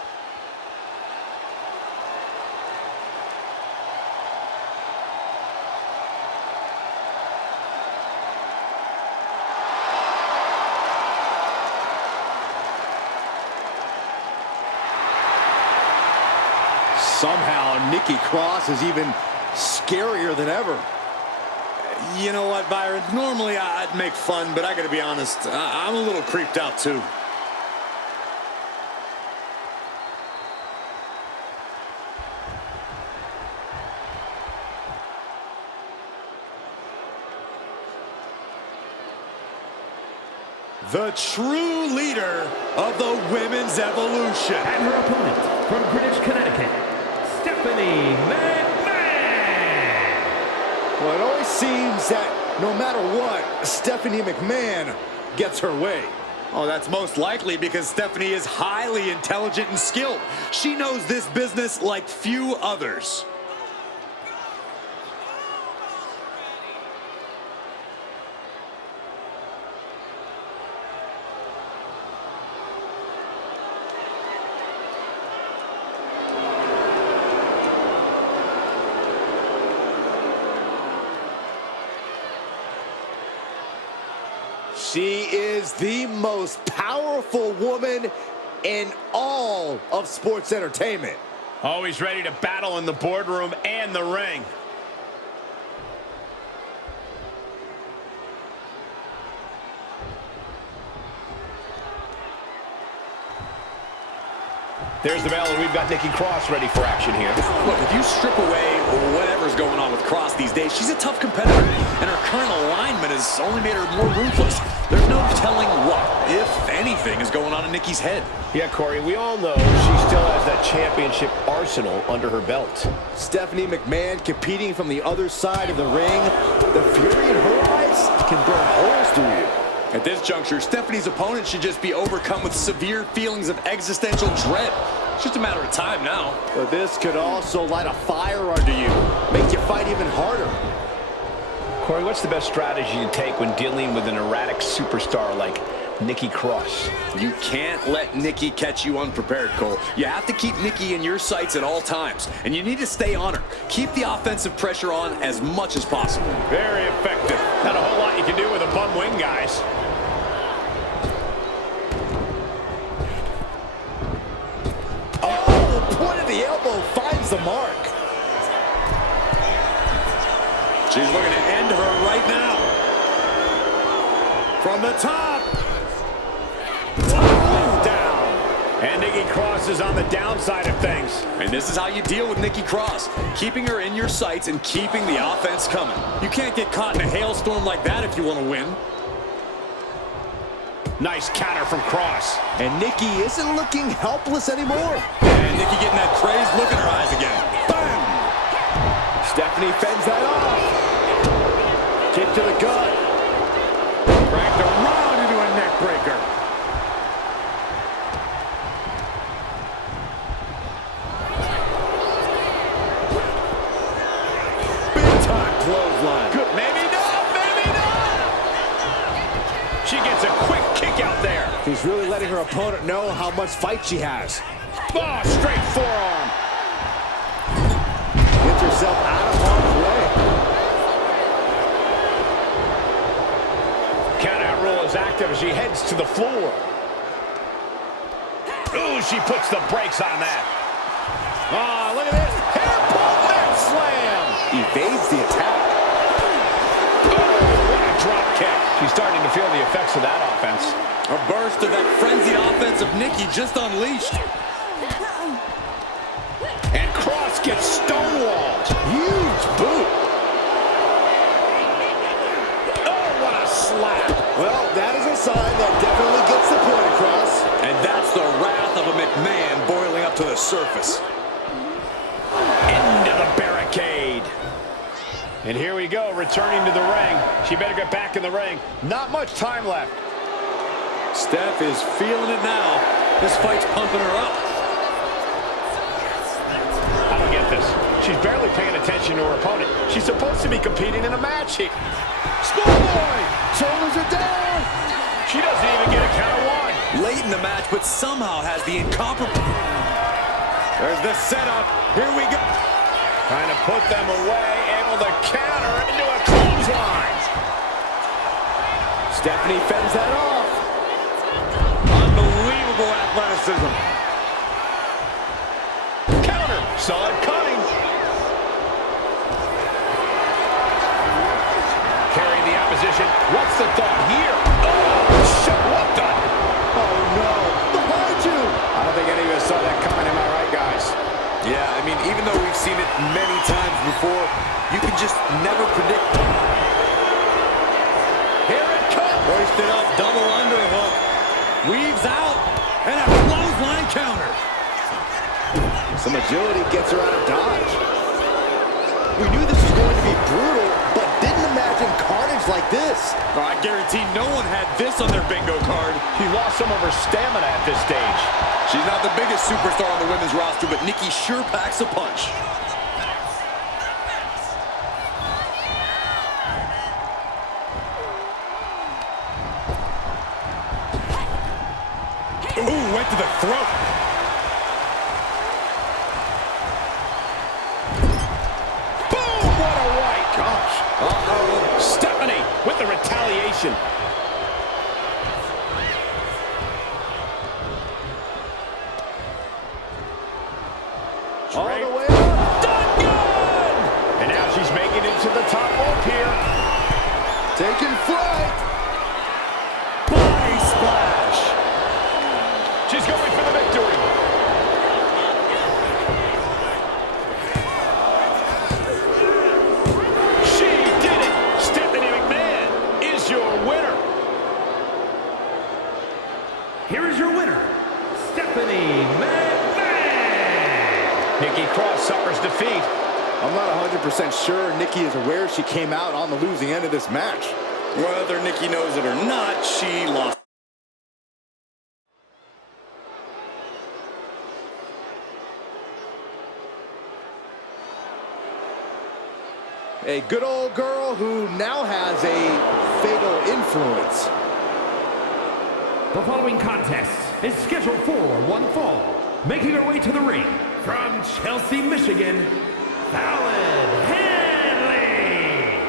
Somehow, Nikki Cross is even scarier than ever. You know what, Byron? Normally I'd make fun, but I gotta be honest, I'm a little creeped out too. The true leader of the Women's Evolution. And her opponent from Greenwich, Connecticut, Stephanie McMahon. Well, it always seems that no matter what, Stephanie McMahon gets her way. Oh, that's most likely because Stephanie is highly intelligent and skilled. She knows this business like few others. She is the most powerful woman in all of sports entertainment. Always ready to battle in the boardroom and the ring. There's the bell, and we've got Nikki Cross ready for action here. Look, if you strip away whatever's going on with Cross these days, she's a tough competitor, and her current alignment has only made her more ruthless. There's no telling what, if anything, is going on in Nikki's head. Yeah, Corey, we all know she still has that championship arsenal under her belt. Stephanie McMahon competing from the other side of the ring. The fury in her eyes can burn holes through you. At this juncture, Stephanie's opponent should just be overcome with severe feelings of existential dread. It's just a matter of time now. But this could also light a fire under you, make you fight even harder. Corey, what's the best strategy to take when dealing with an erratic superstar like Nikki Cross? You can't let Nikki catch you unprepared, Cole. You have to keep Nikki in your sights at all times, and you need to stay on her. Keep the offensive pressure on as much as possible. Very effective. Not a whole lot you can do with a bum wing, guys. Oh, point of the elbow finds the mark. She's looking to end her right now. From the top. Down. And Nikki Cross is on the downside of things. And this is how you deal with Nikki Cross. Keeping her in your sights and keeping the offense coming. You can't get caught in a hailstorm like that if you want to win. Nice counter from Cross. And Nikki isn't looking helpless anymore. And Nikki getting that crazed look in her eyes again. Bam! Stephanie fends that off. Kick to the gut. Dragged around into a neck breaker. Big time clothesline. Good. Maybe not. Maybe not. She gets a quick kick out there. She's really letting her opponent know how much fight she has. Oh, straight forearm. Gets herself out of harm's way. Count-out rule is active as she heads to the floor. Ooh, she puts the brakes on that. Oh, look at this. Hair pull neck slam. Evades the attack. Oh, what a drop kick. She's starting to feel the effects of that offense. A burst of that frenzied offense of Nikki just unleashed. And Cross gets stonewalled. Huge boot. Oh, what a slap. Well, that is a sign that definitely gets the point across. And that's the wrath of a McMahon boiling up to the surface. Into the barricade. And here we go, returning to the ring. She better get back in the ring. Not much time left. Steph is feeling it now. This fight's pumping her up. I don't get this. She's barely paying attention to her opponent. She's supposed to be competing in a match here. Schoolboy! Shoulders are down! She doesn't even get a count of one. Late in the match, but somehow has the incomparable... There's the setup. Here we go. Trying to put them away, able to counter into a clothesline. Stephanie fends that off. Unbelievable athleticism. Counter, saw it coming. Carrying the opposition. What's the thought here? Oh, shit, what the? Oh, no. Behind you. I don't think any of us saw that coming. Am I right, guys? Yeah, I mean, even though we've seen it many times before, you can just never predict. Here it comes. Hoisted up, double underhook. Weaves out, and a clothesline counter. Some agility gets her out of dodge. We knew this was going to be brutal, but didn't imagine carnage like this. Oh, I guarantee no one had this on their bingo card. She lost some of her stamina at this stage. She's not the biggest superstar on the women's roster, but Nikki sure packs a punch. Ooh, went to the throat. Boom! What a right. Gosh. Uh-oh. Stephanie with the retaliation. All the way up. Done good! And now she's making it to the top rope here. Taking flight. Body splash. She's going for the victory. She did it! Stephanie McMahon is your winner. Here is your winner, Stephanie McMahon. Nikki Cross suffers defeat. I'm not 100% sure Nikki is aware she came out on the losing end of this match. Whether Nikki knows it or not, she lost. A good old girl who now has a fatal influence. The following contest is scheduled for one fall. Making her way to the ring from Chelsea, Michigan, Fallon Henley.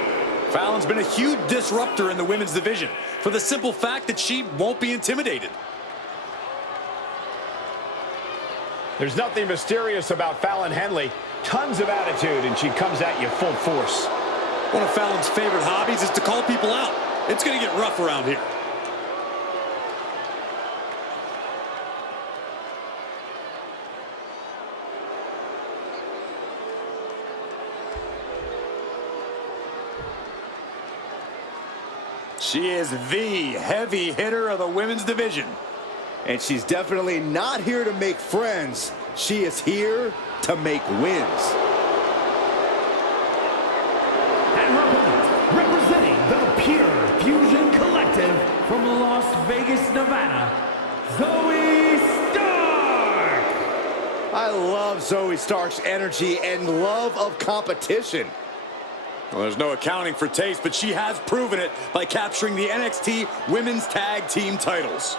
Fallon's been a huge disruptor in the women's division for the simple fact that she won't be intimidated. There's nothing mysterious about Fallon Henley. Tons of attitude, and she comes at you full force. One of Fallon's favorite hobbies is to call people out. It's going to get rough around here. She is the heavy hitter of the women's division. And she's definitely not here to make friends. She is here to make wins. And her opponent, representing the Pure Fusion Collective from Las Vegas, Nevada, Zoe Stark. I love Zoe Stark's energy and love of competition. Well, there's no accounting for taste, but she has proven it by capturing the NXT Women's Tag Team titles.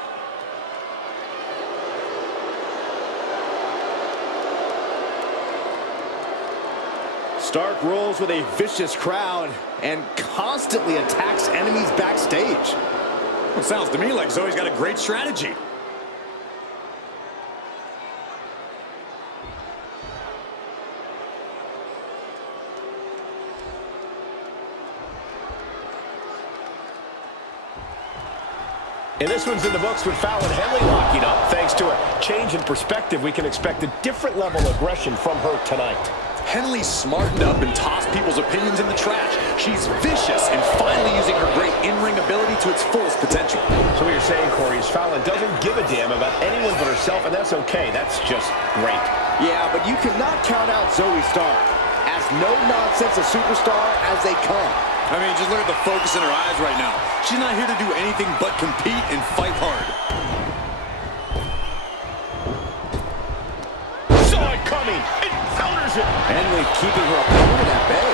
Stark rolls with a vicious crowd and constantly attacks enemies backstage. Well, sounds to me like Zoe's got a great strategy. And this one's in the books with Fallon Henley locking up. Thanks to a change in perspective, we can expect a different level of aggression from her tonight. Henley smartened up and tossed people's opinions in the trash. She's vicious and finally using her great in-ring ability to its fullest potential. So what you're saying, Corey, is Fallon doesn't give a damn about anyone but herself, and that's okay. That's just great. Yeah, but you cannot count out Zoe Stark. As no-nonsense a superstar as they come. I mean, just look at the focus in her eyes right now. She's not here to do anything but compete and fight hard. Saw it coming. It counters it. Henley keeping her opponent at bay.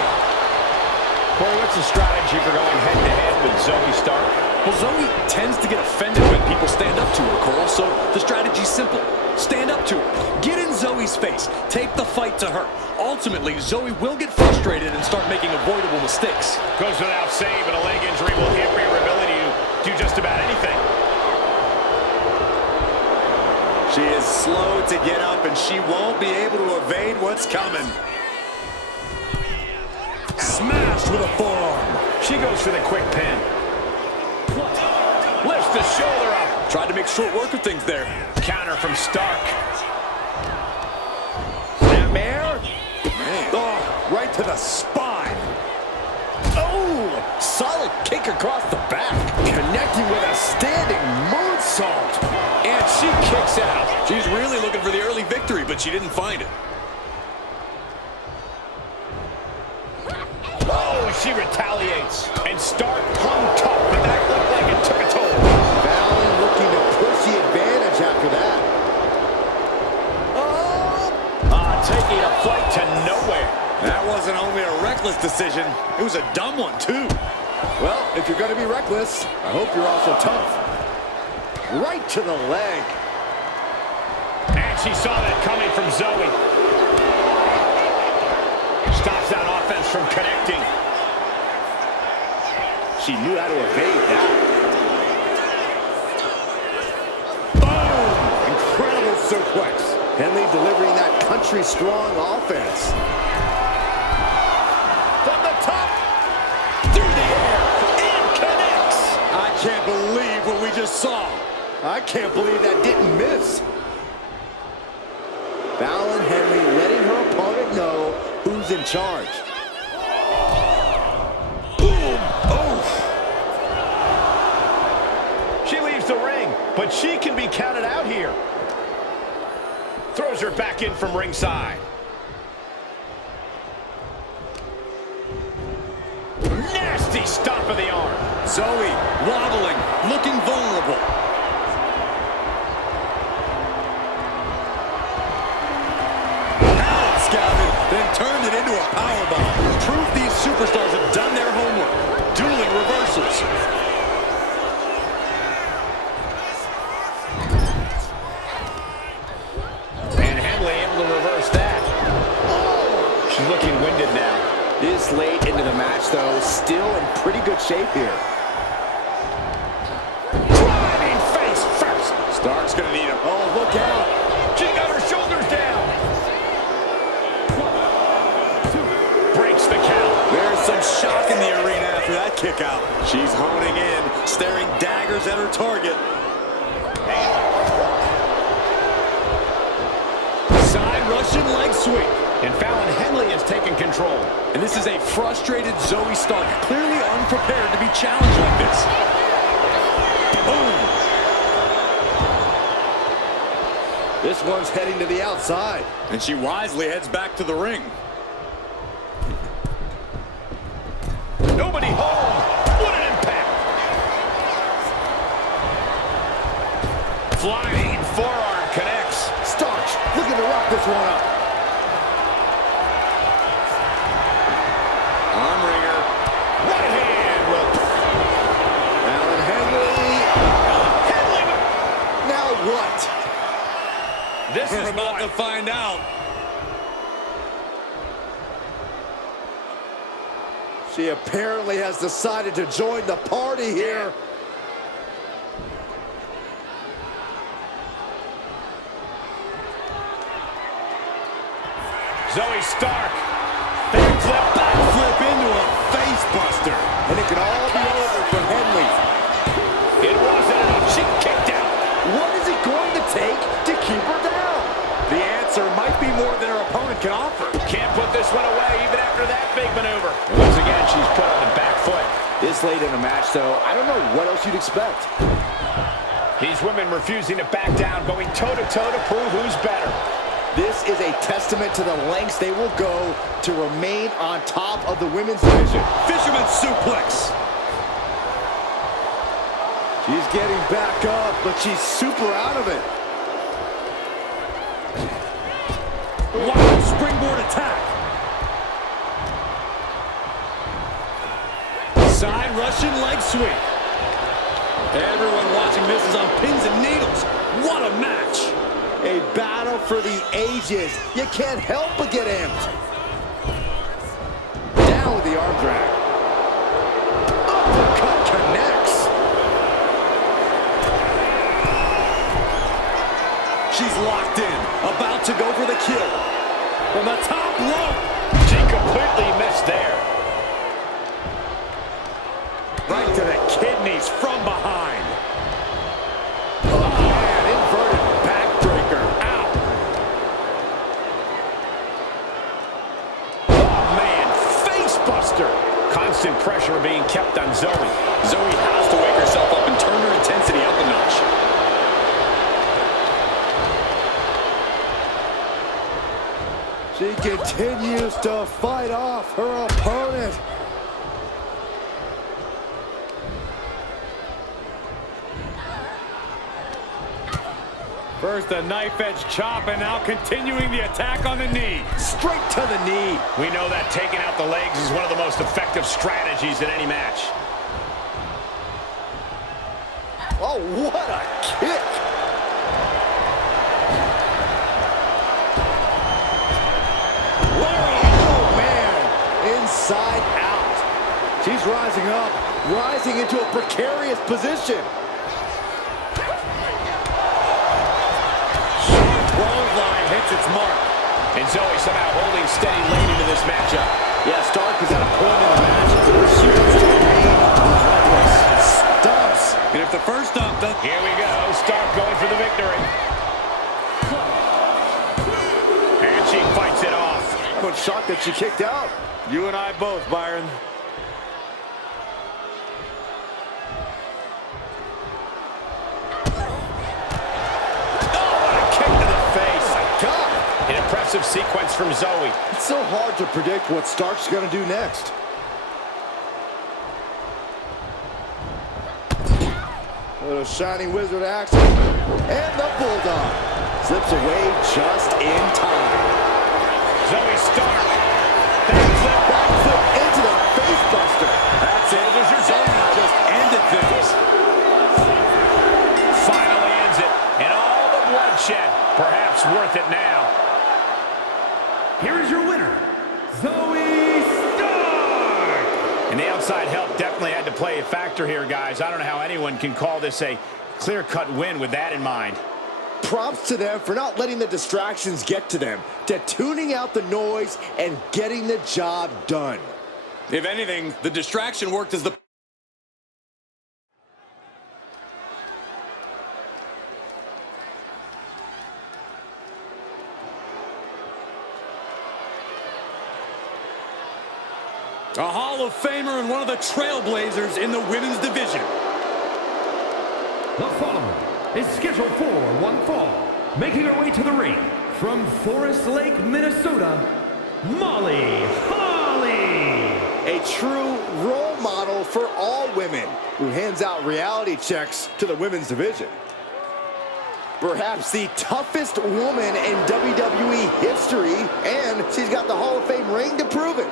Corey, what's the strategy for going head-to-head with Zoe Stark? Well, Zoe tends to get offended when people stand up to her, Cole, so the strategy's simple. Stand up to her. Get in Zoe's face. Take the fight to her. Ultimately, Zoe will get frustrated and start making avoidable mistakes. Goes without saying, but a leg injury will hamper your ability to do just about anything. She is slow to get up, and she won't be able to evade what's coming. Smashed with a forearm. She goes for the quick pin. Lifts the shoulder up. Tried to make short work of things there. Counter from Stark. Snapmare. Oh, right to the spine. Oh, solid kick across the back. Connecting with a standing moonsault. And she kicks out. She's really looking for the early victory, but she didn't find it. Oh, she retaliates. And Stark hung tough, but that looked like it took a toll. Fallon looking to push the advantage after that. Taking a flight to nowhere. That wasn't only a reckless decision, it was a dumb one, too. Well, if you're going to be reckless, I hope you're also tough. Right to the leg. And she saw that coming from Zoe. Stops that offense from connecting. She knew how to evade that. Boom! Incredible suplex. Henley delivering that country-strong offense. From the top, through the air, and connects. I can't believe what we just saw. I can't believe that didn't miss. Fallon Henley letting her opponent know who's in charge. Boom! Oh! She leaves the ring, but she can be counted out here. Throws her back in from ringside. Nasty stomp of the arm. Zoe wobbling, looking vulnerable. Had it scouted, then turned it into a powerbomb. Proof these superstars have done their homework. Dueling reversals. And Henley able to reverse that. Oh! She's looking winded now. This late into the match, though, still in pretty good shape here. Driving face first. Stark's gonna need him. Oh, look out. She got her shoulders down. 1, 2. Breaks the count. There's some shock in the arena after that kick out. She's honing in, staring daggers at her target. Side Russian leg sweep. And Fallon Henley has taken control. And this is a frustrated Zoe Stark, clearly unprepared to be challenged like this. Boom! This one's heading to the outside. And she wisely heads back to the ring. Nobody home. What an impact. Flying forearm connects. Stark looking to wrap this one up. Arm wringer. Right hand will. Fallon Henley. Henley. Now what? This We're is about to one. find out. She apparently has decided to join the party here. Zoe Stark. Backflip into a face buster. And it can all be over for Henley. It wasn't enough. She kicked out. What is it going to take to keep her down? The answer might be more than her opponent can offer. Can't put this one away even after that big maneuver. Once again, she's put on the back foot. This late in the match, though, I don't know what else you'd expect. These women refusing to back down, going toe-to-toe to prove who's better. This is a testament to the lengths they will go to remain on top of the women's division. Fisherman suplex. She's getting back up, but she's super out of it. Wild springboard attack. Side Russian leg sweep. Everyone watching this is on pins and needles. What a match. A battle for the ages. You can't help but get amped. Down with the arm drag. Uppercut connects. She's is locked in, about to go for the kill. From the top rope. She completely missed there. Right to the kidneys from behind. Oh, man, inverted backbreaker. Ow. Oh, man, face buster. Constant pressure being kept on Zoe. Zoe has to wake herself up and turn her intensity up a notch. She continues to fight off her opponent. First a knife edge chop, and now continuing the attack on the knee. Straight to the knee. We know that taking out the legs is one of the most effective strategies in any match. Oh, what a kick. Oh, man. Inside out. She's rising up, rising into a precarious position. Line hits its mark. And Zoe somehow holding steady late into this matchup. Yeah, Stark is at a point in the match where she wants to remain reckless. Stumps. And if the first stomp does... Here we go. Stark going for the victory. And she fights it off. I'm shocked that she kicked out. You and I both, Byron. An impressive sequence from Zoe. It's so hard to predict what Stark's going to do next. A little shining wizard action. And the bulldog slips away just in time. Zoe Stark. Backflip into the face buster. That's it. Zoe just ended things. Finally ends it. And all the bloodshed. Perhaps worth it now. Here is your winner, Zoe Stark! And the outside help definitely had to play a factor here, guys. I don't know how anyone can call this a clear-cut win with that in mind. Props to them for not letting the distractions get to them, to tuning out the noise and getting the job done. If anything, the distraction worked as the... A Hall of Famer and one of the trailblazers in the women's division. The following is scheduled for one fall. Making her way to the ring from Forest Lake, Minnesota, Molly Holly. A true role model for all women who hands out reality checks to the women's division. Perhaps the toughest woman in WWE history, and she's got the Hall of Fame ring to prove it.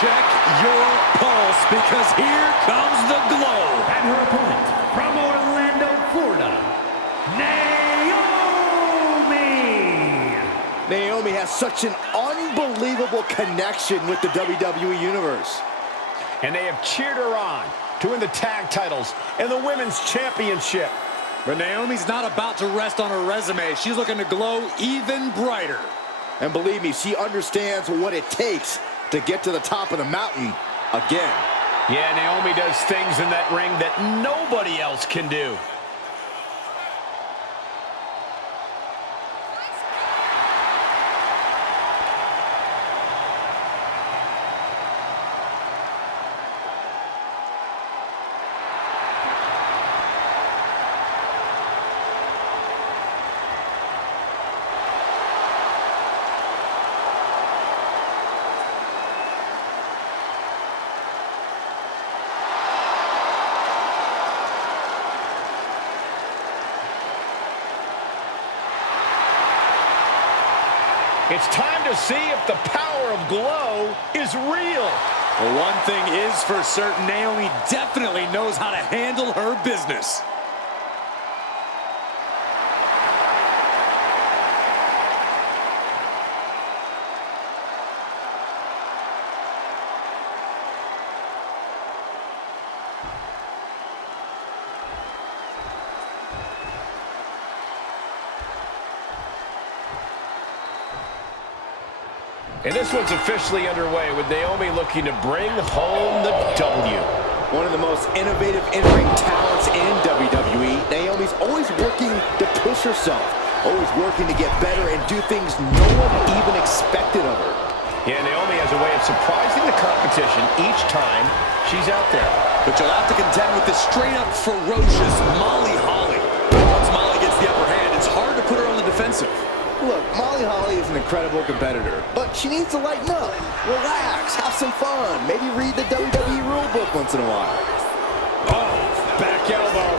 Check your pulse, because here comes the glow. And her opponent from Orlando, Florida, Naomi. Naomi has such an unbelievable connection with the WWE Universe. And they have cheered her on to win the tag titles and the women's championship. But Naomi's not about to rest on her resume. She's looking to glow even brighter. And believe me, she understands what it takes to get to the top of the mountain again. Yeah, Naomi does things in that ring that nobody else can do. It's time to see if the power of glow is real. Well, one thing is for certain, Naomi definitely knows how to handle her business. And this one's officially underway with Naomi looking to bring home the W. One of the most innovative in-ring talents in WWE. Naomi's always working to push herself, always working to get better and do things no one even expected of her. Yeah, Naomi has a way of surprising the competition each time she's out there. But you'll have to contend with the straight-up ferocious Molly Holly. Once Molly gets the upper hand, it's hard to put her on the defensive. Look, Molly Holly is an incredible competitor, but she needs to lighten up, relax, have some fun, maybe read the WWE rulebook once in a while. Oh, back elbow.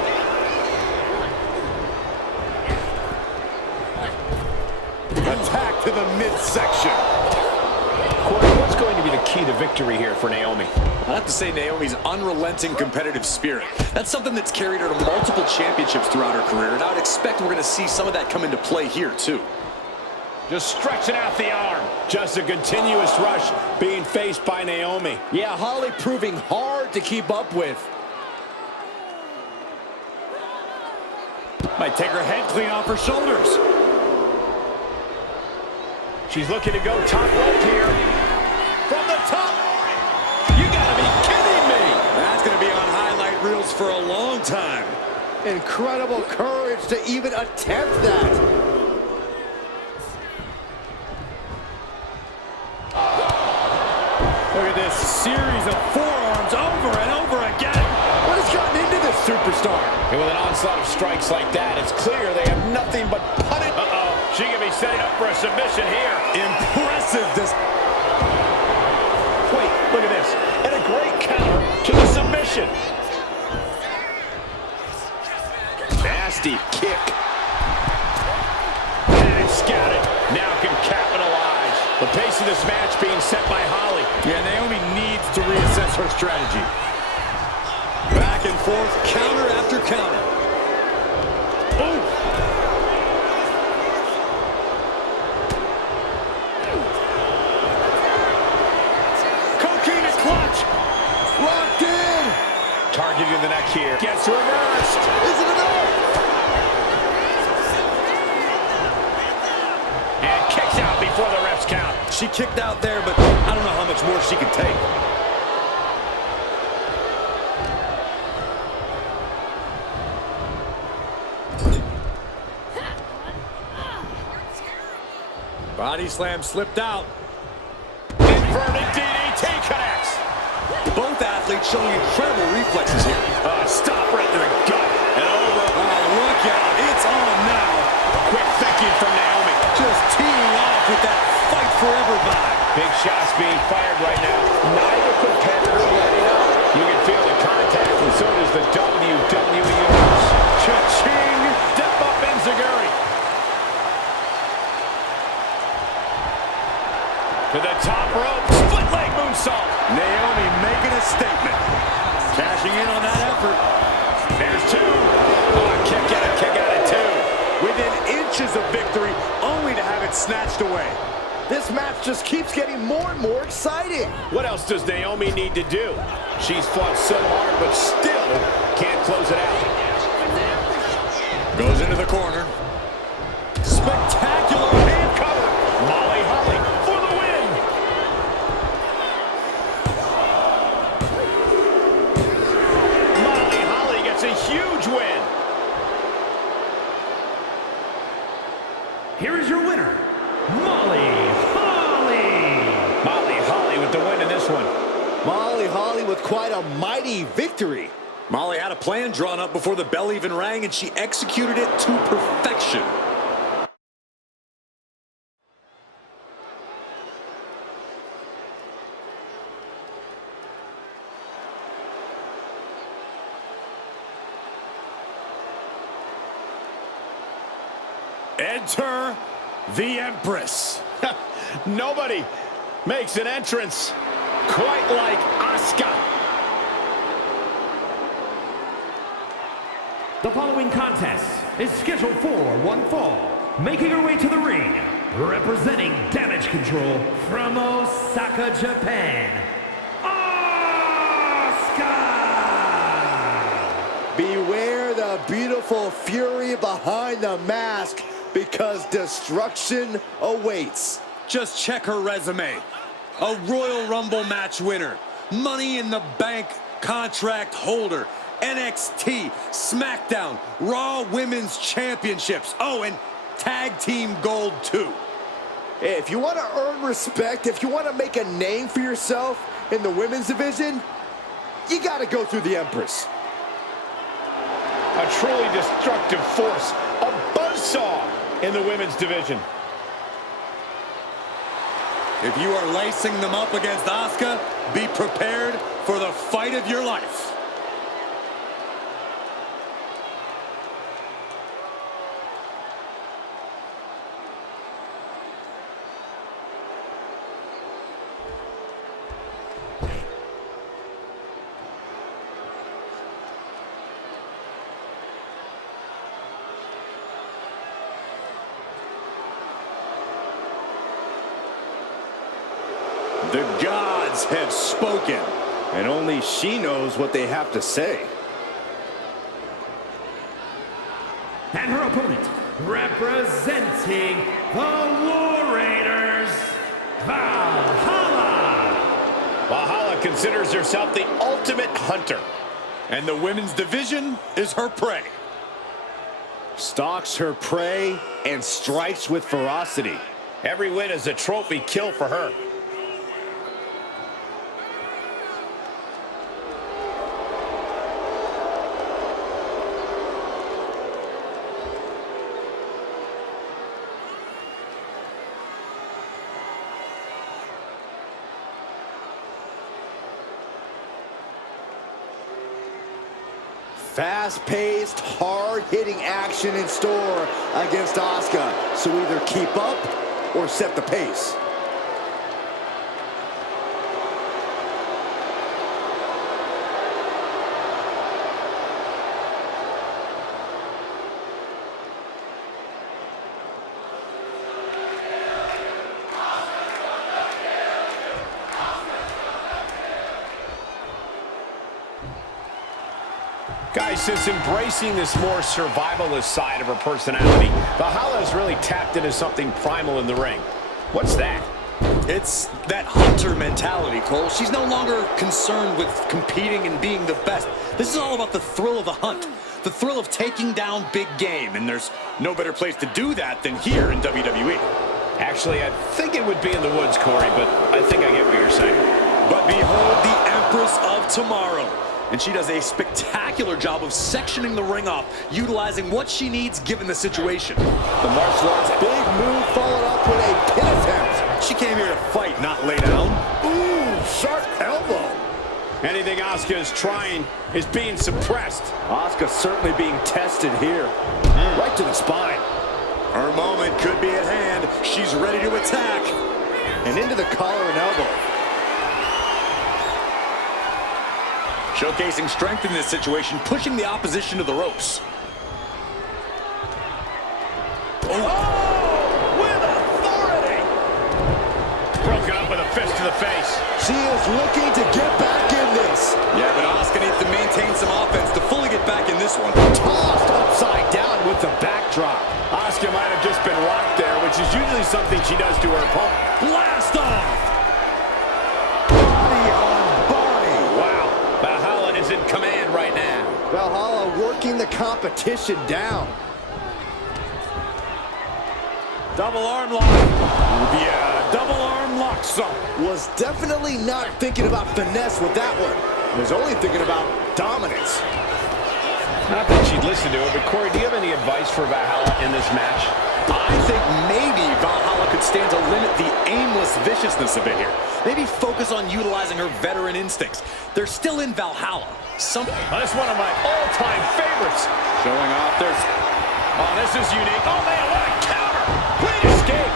Attack to the midsection. Corey, what's going to be the key to victory here for Naomi? I'd have to say Naomi's unrelenting competitive spirit. That's something that's carried her to multiple championships throughout her career, and I would expect we're going to see some of that come into play here, too. Just stretching out the arm. Just a continuous rush being faced by Naomi. Yeah, Holly proving hard to keep up with. Might take her head clean off her shoulders. She's looking to go top rope here. From the top. You gotta be kidding me. That's going to be on highlight reels for a long time. Incredible courage to even attempt that. Look at this series of forearms over and over again. What has gotten into this superstar? And with an onslaught of strikes like that, it's clear they have nothing but punishment. Uh-oh. She can be setting up for a submission here. Impressive. Wait, look at this. And a great counter to the submission. Nasty kick. And it's scouted. Now can capitalize. The pace of this match being set by Holly. Yeah, Naomi needs to reassess her strategy. Back and forth, counter after counter. Ooh. Coquina clutch. Locked in. Targeting the neck here. Gets reversed. Is it enough? And kicks out before the refs count. She kicked out there, but I don't know how much more she can take. Body slam slipped out. Inverted DDT connects. Both athletes showing incredible reflexes here. Stop right to the gut. And over. Oh, look out. It's on now. Quick thinking from Naomi. Just teeing off with that fight forever vibe. Big shots being fired right now. Neither competitor letting up. You can feel the contact, and so does the WWE Universe. Cha-ching! Step up Enziguri. To the top rope. Split leg moonsault. Naomi making a statement. Cashing in on that effort. There's two. Oh, kick out at two. Within inches of victory, only to have it snatched away. This match just keeps getting more and more exciting. What else does Naomi need to do? She's fought so hard, but still can't close it out. Goes into the corner. Spectacular hand cover. Molly Holly for the win. Molly Holly gets a huge win. Here is your winner, Molly Holly. Molly Holly with the win in this one. Molly Holly with quite a mighty victory. Molly had a plan drawn up before the bell even rang, and she executed it to perfection. Enter the Empress. Nobody makes an entrance quite like Asuka. The following contest is scheduled for one fall. Making her way to the ring, representing Damage Control from Osaka, Japan, Asuka! Beware the beautiful fury behind the mask, because destruction awaits. Just check her resume. A Royal Rumble match winner, Money in the Bank contract holder, NXT, SmackDown, Raw Women's Championships. Oh, and Tag Team Gold, too. If you want to earn respect, if you want to make a name for yourself in the women's division, you got to go through the Empress. A truly destructive force, a buzzsaw in the women's division. If you are lacing them up against Asuka, be prepared for the fight of your life. The gods have spoken, and only she knows what they have to say. And her opponent, representing the War Raiders, Valhalla. Valhalla considers herself the ultimate hunter. And the women's division is her prey. Stalks her prey and strikes with ferocity. Every win is a trophy kill for her. Fast-paced, hard-hitting action in store against Asuka. So either keep up or set the pace. Guys, since embracing this more survivalist side of her personality, Valhalla has really tapped into something primal in the ring. What's that? It's that hunter mentality, Cole. She's no longer concerned with competing and being the best. This is all about the thrill of the hunt, the thrill of taking down big game, and there's no better place to do that than here in WWE. Actually, I think it would be in the woods, Corey, but I think I get what you're saying. But behold the Empress of Tomorrow. And she does a spectacular job of sectioning the ring off, utilizing what she needs given the situation. The martial arts big move followed up with a pin attempt. She came here to fight, not lay down. Ooh, sharp elbow. Anything Asuka is trying is being suppressed. Asuka certainly being tested here. Right to the spine. Her moment could be at hand. She's ready to attack. And into the collar and elbow. Showcasing strength in this situation, pushing the opposition to the ropes. Oh, with authority! Broken up with a fist to the face. She is looking to get back in this. Yeah, but Asuka needs to maintain some offense to fully get back in this one. Tossed upside down with the backdrop. Asuka might have just been rocked there, which is usually something she does to her opponent. Blast off! In command right now. Valhalla working the competition down. Double arm lock. Yeah, double arm lock. So was definitely not thinking about finesse with that one. Was only thinking about dominance. Not that she'd listen to it, but Corey, do you have any advice for Valhalla in this match? I think maybe Valhalla could stand to limit the aimless viciousness a bit here. Maybe focus on utilizing her veteran instincts. They're still in Valhalla. That's one of my all-time favorites. Showing off their... Oh, this is unique. Oh, man, what a counter. Great escape.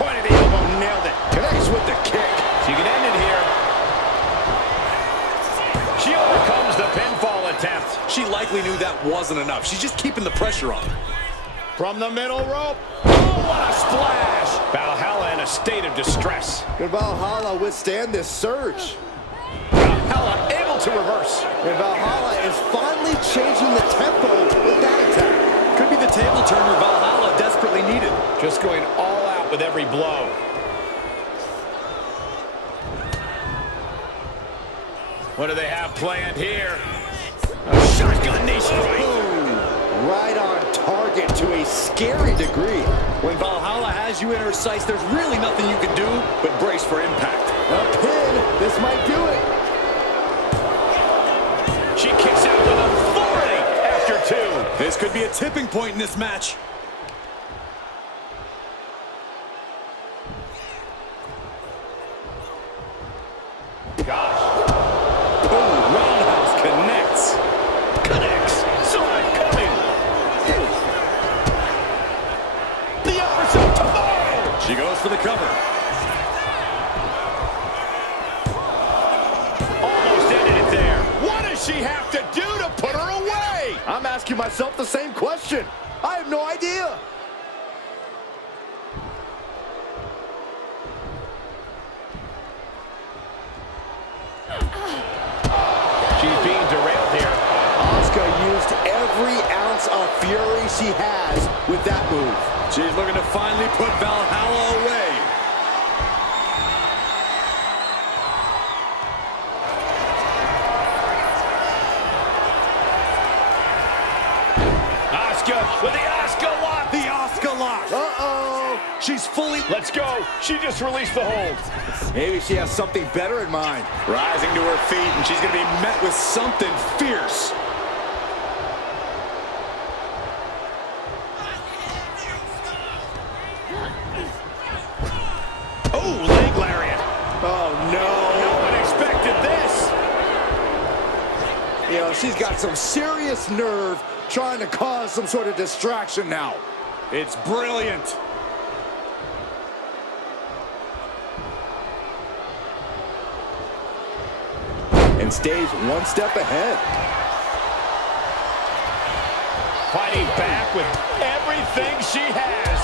Point of the elbow, nailed it. Connects with the kick. She can end it here. She overcomes the pinfall attempt. She likely knew that wasn't enough. She's just keeping the pressure on. From the middle rope. Oh, what a splash. Valhalla in a state of distress. Could Valhalla withstand this surge? Valhalla able to reverse. And Valhalla is finally changing the tempo with that attack. Could be the table turner Valhalla Just going all out with every blow. What do they have planned here? A shotgun knee strike. Ooh, right on target to a scary degree. When Valhalla has you in her sights, there's really nothing you can do but brace for impact. A pin. This might do it. She kicks out with authority after 2. This could be a tipping point in this match. Gosh. Oh, roundhouse connects. Connects. Saw it coming. The upper shot tomorrow. She goes for the cover. Almost ended it there. What does she have to do to put her away? I'm asking myself the same question. I have no idea. She's being derailed here. Asuka used every ounce of fury she has with that move. She's looking to finally put Valhalla away. Asuka with the Asuka lock. The Asuka lock. Uh-oh. She's fully... Let's go. She just released the hold. Maybe she has something better in mind. Rising to her feet, and she's going to be met with something fierce. Oh, leg lariat. Oh, no. No one expected this. You know, she's got some serious nerve trying to cause some sort of distraction now. It's brilliant. And stays one step ahead. Fighting back with everything she has.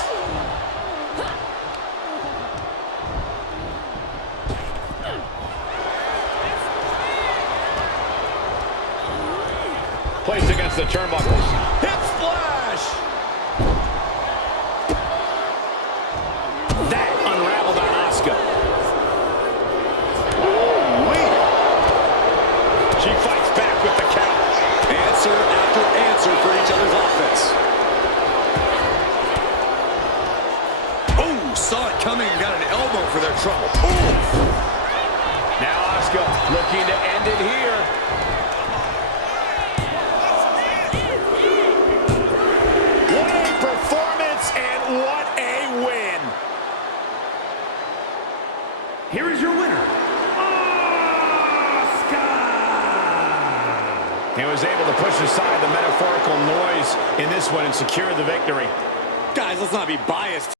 Placed against the turnbuckles. Hip splash! That unraveled on Asuka. Ooh-wee. She fights back with the count. Answer after answer for each other's offense. Oh, saw it coming and got an elbow for their trouble. Ooh. Now Asuka looking to end it here. What a performance and what a win. Here is your winner, Asuka! He was able to push aside the metaphorical noise in this one and secure the victory. Guys, let's not be biased.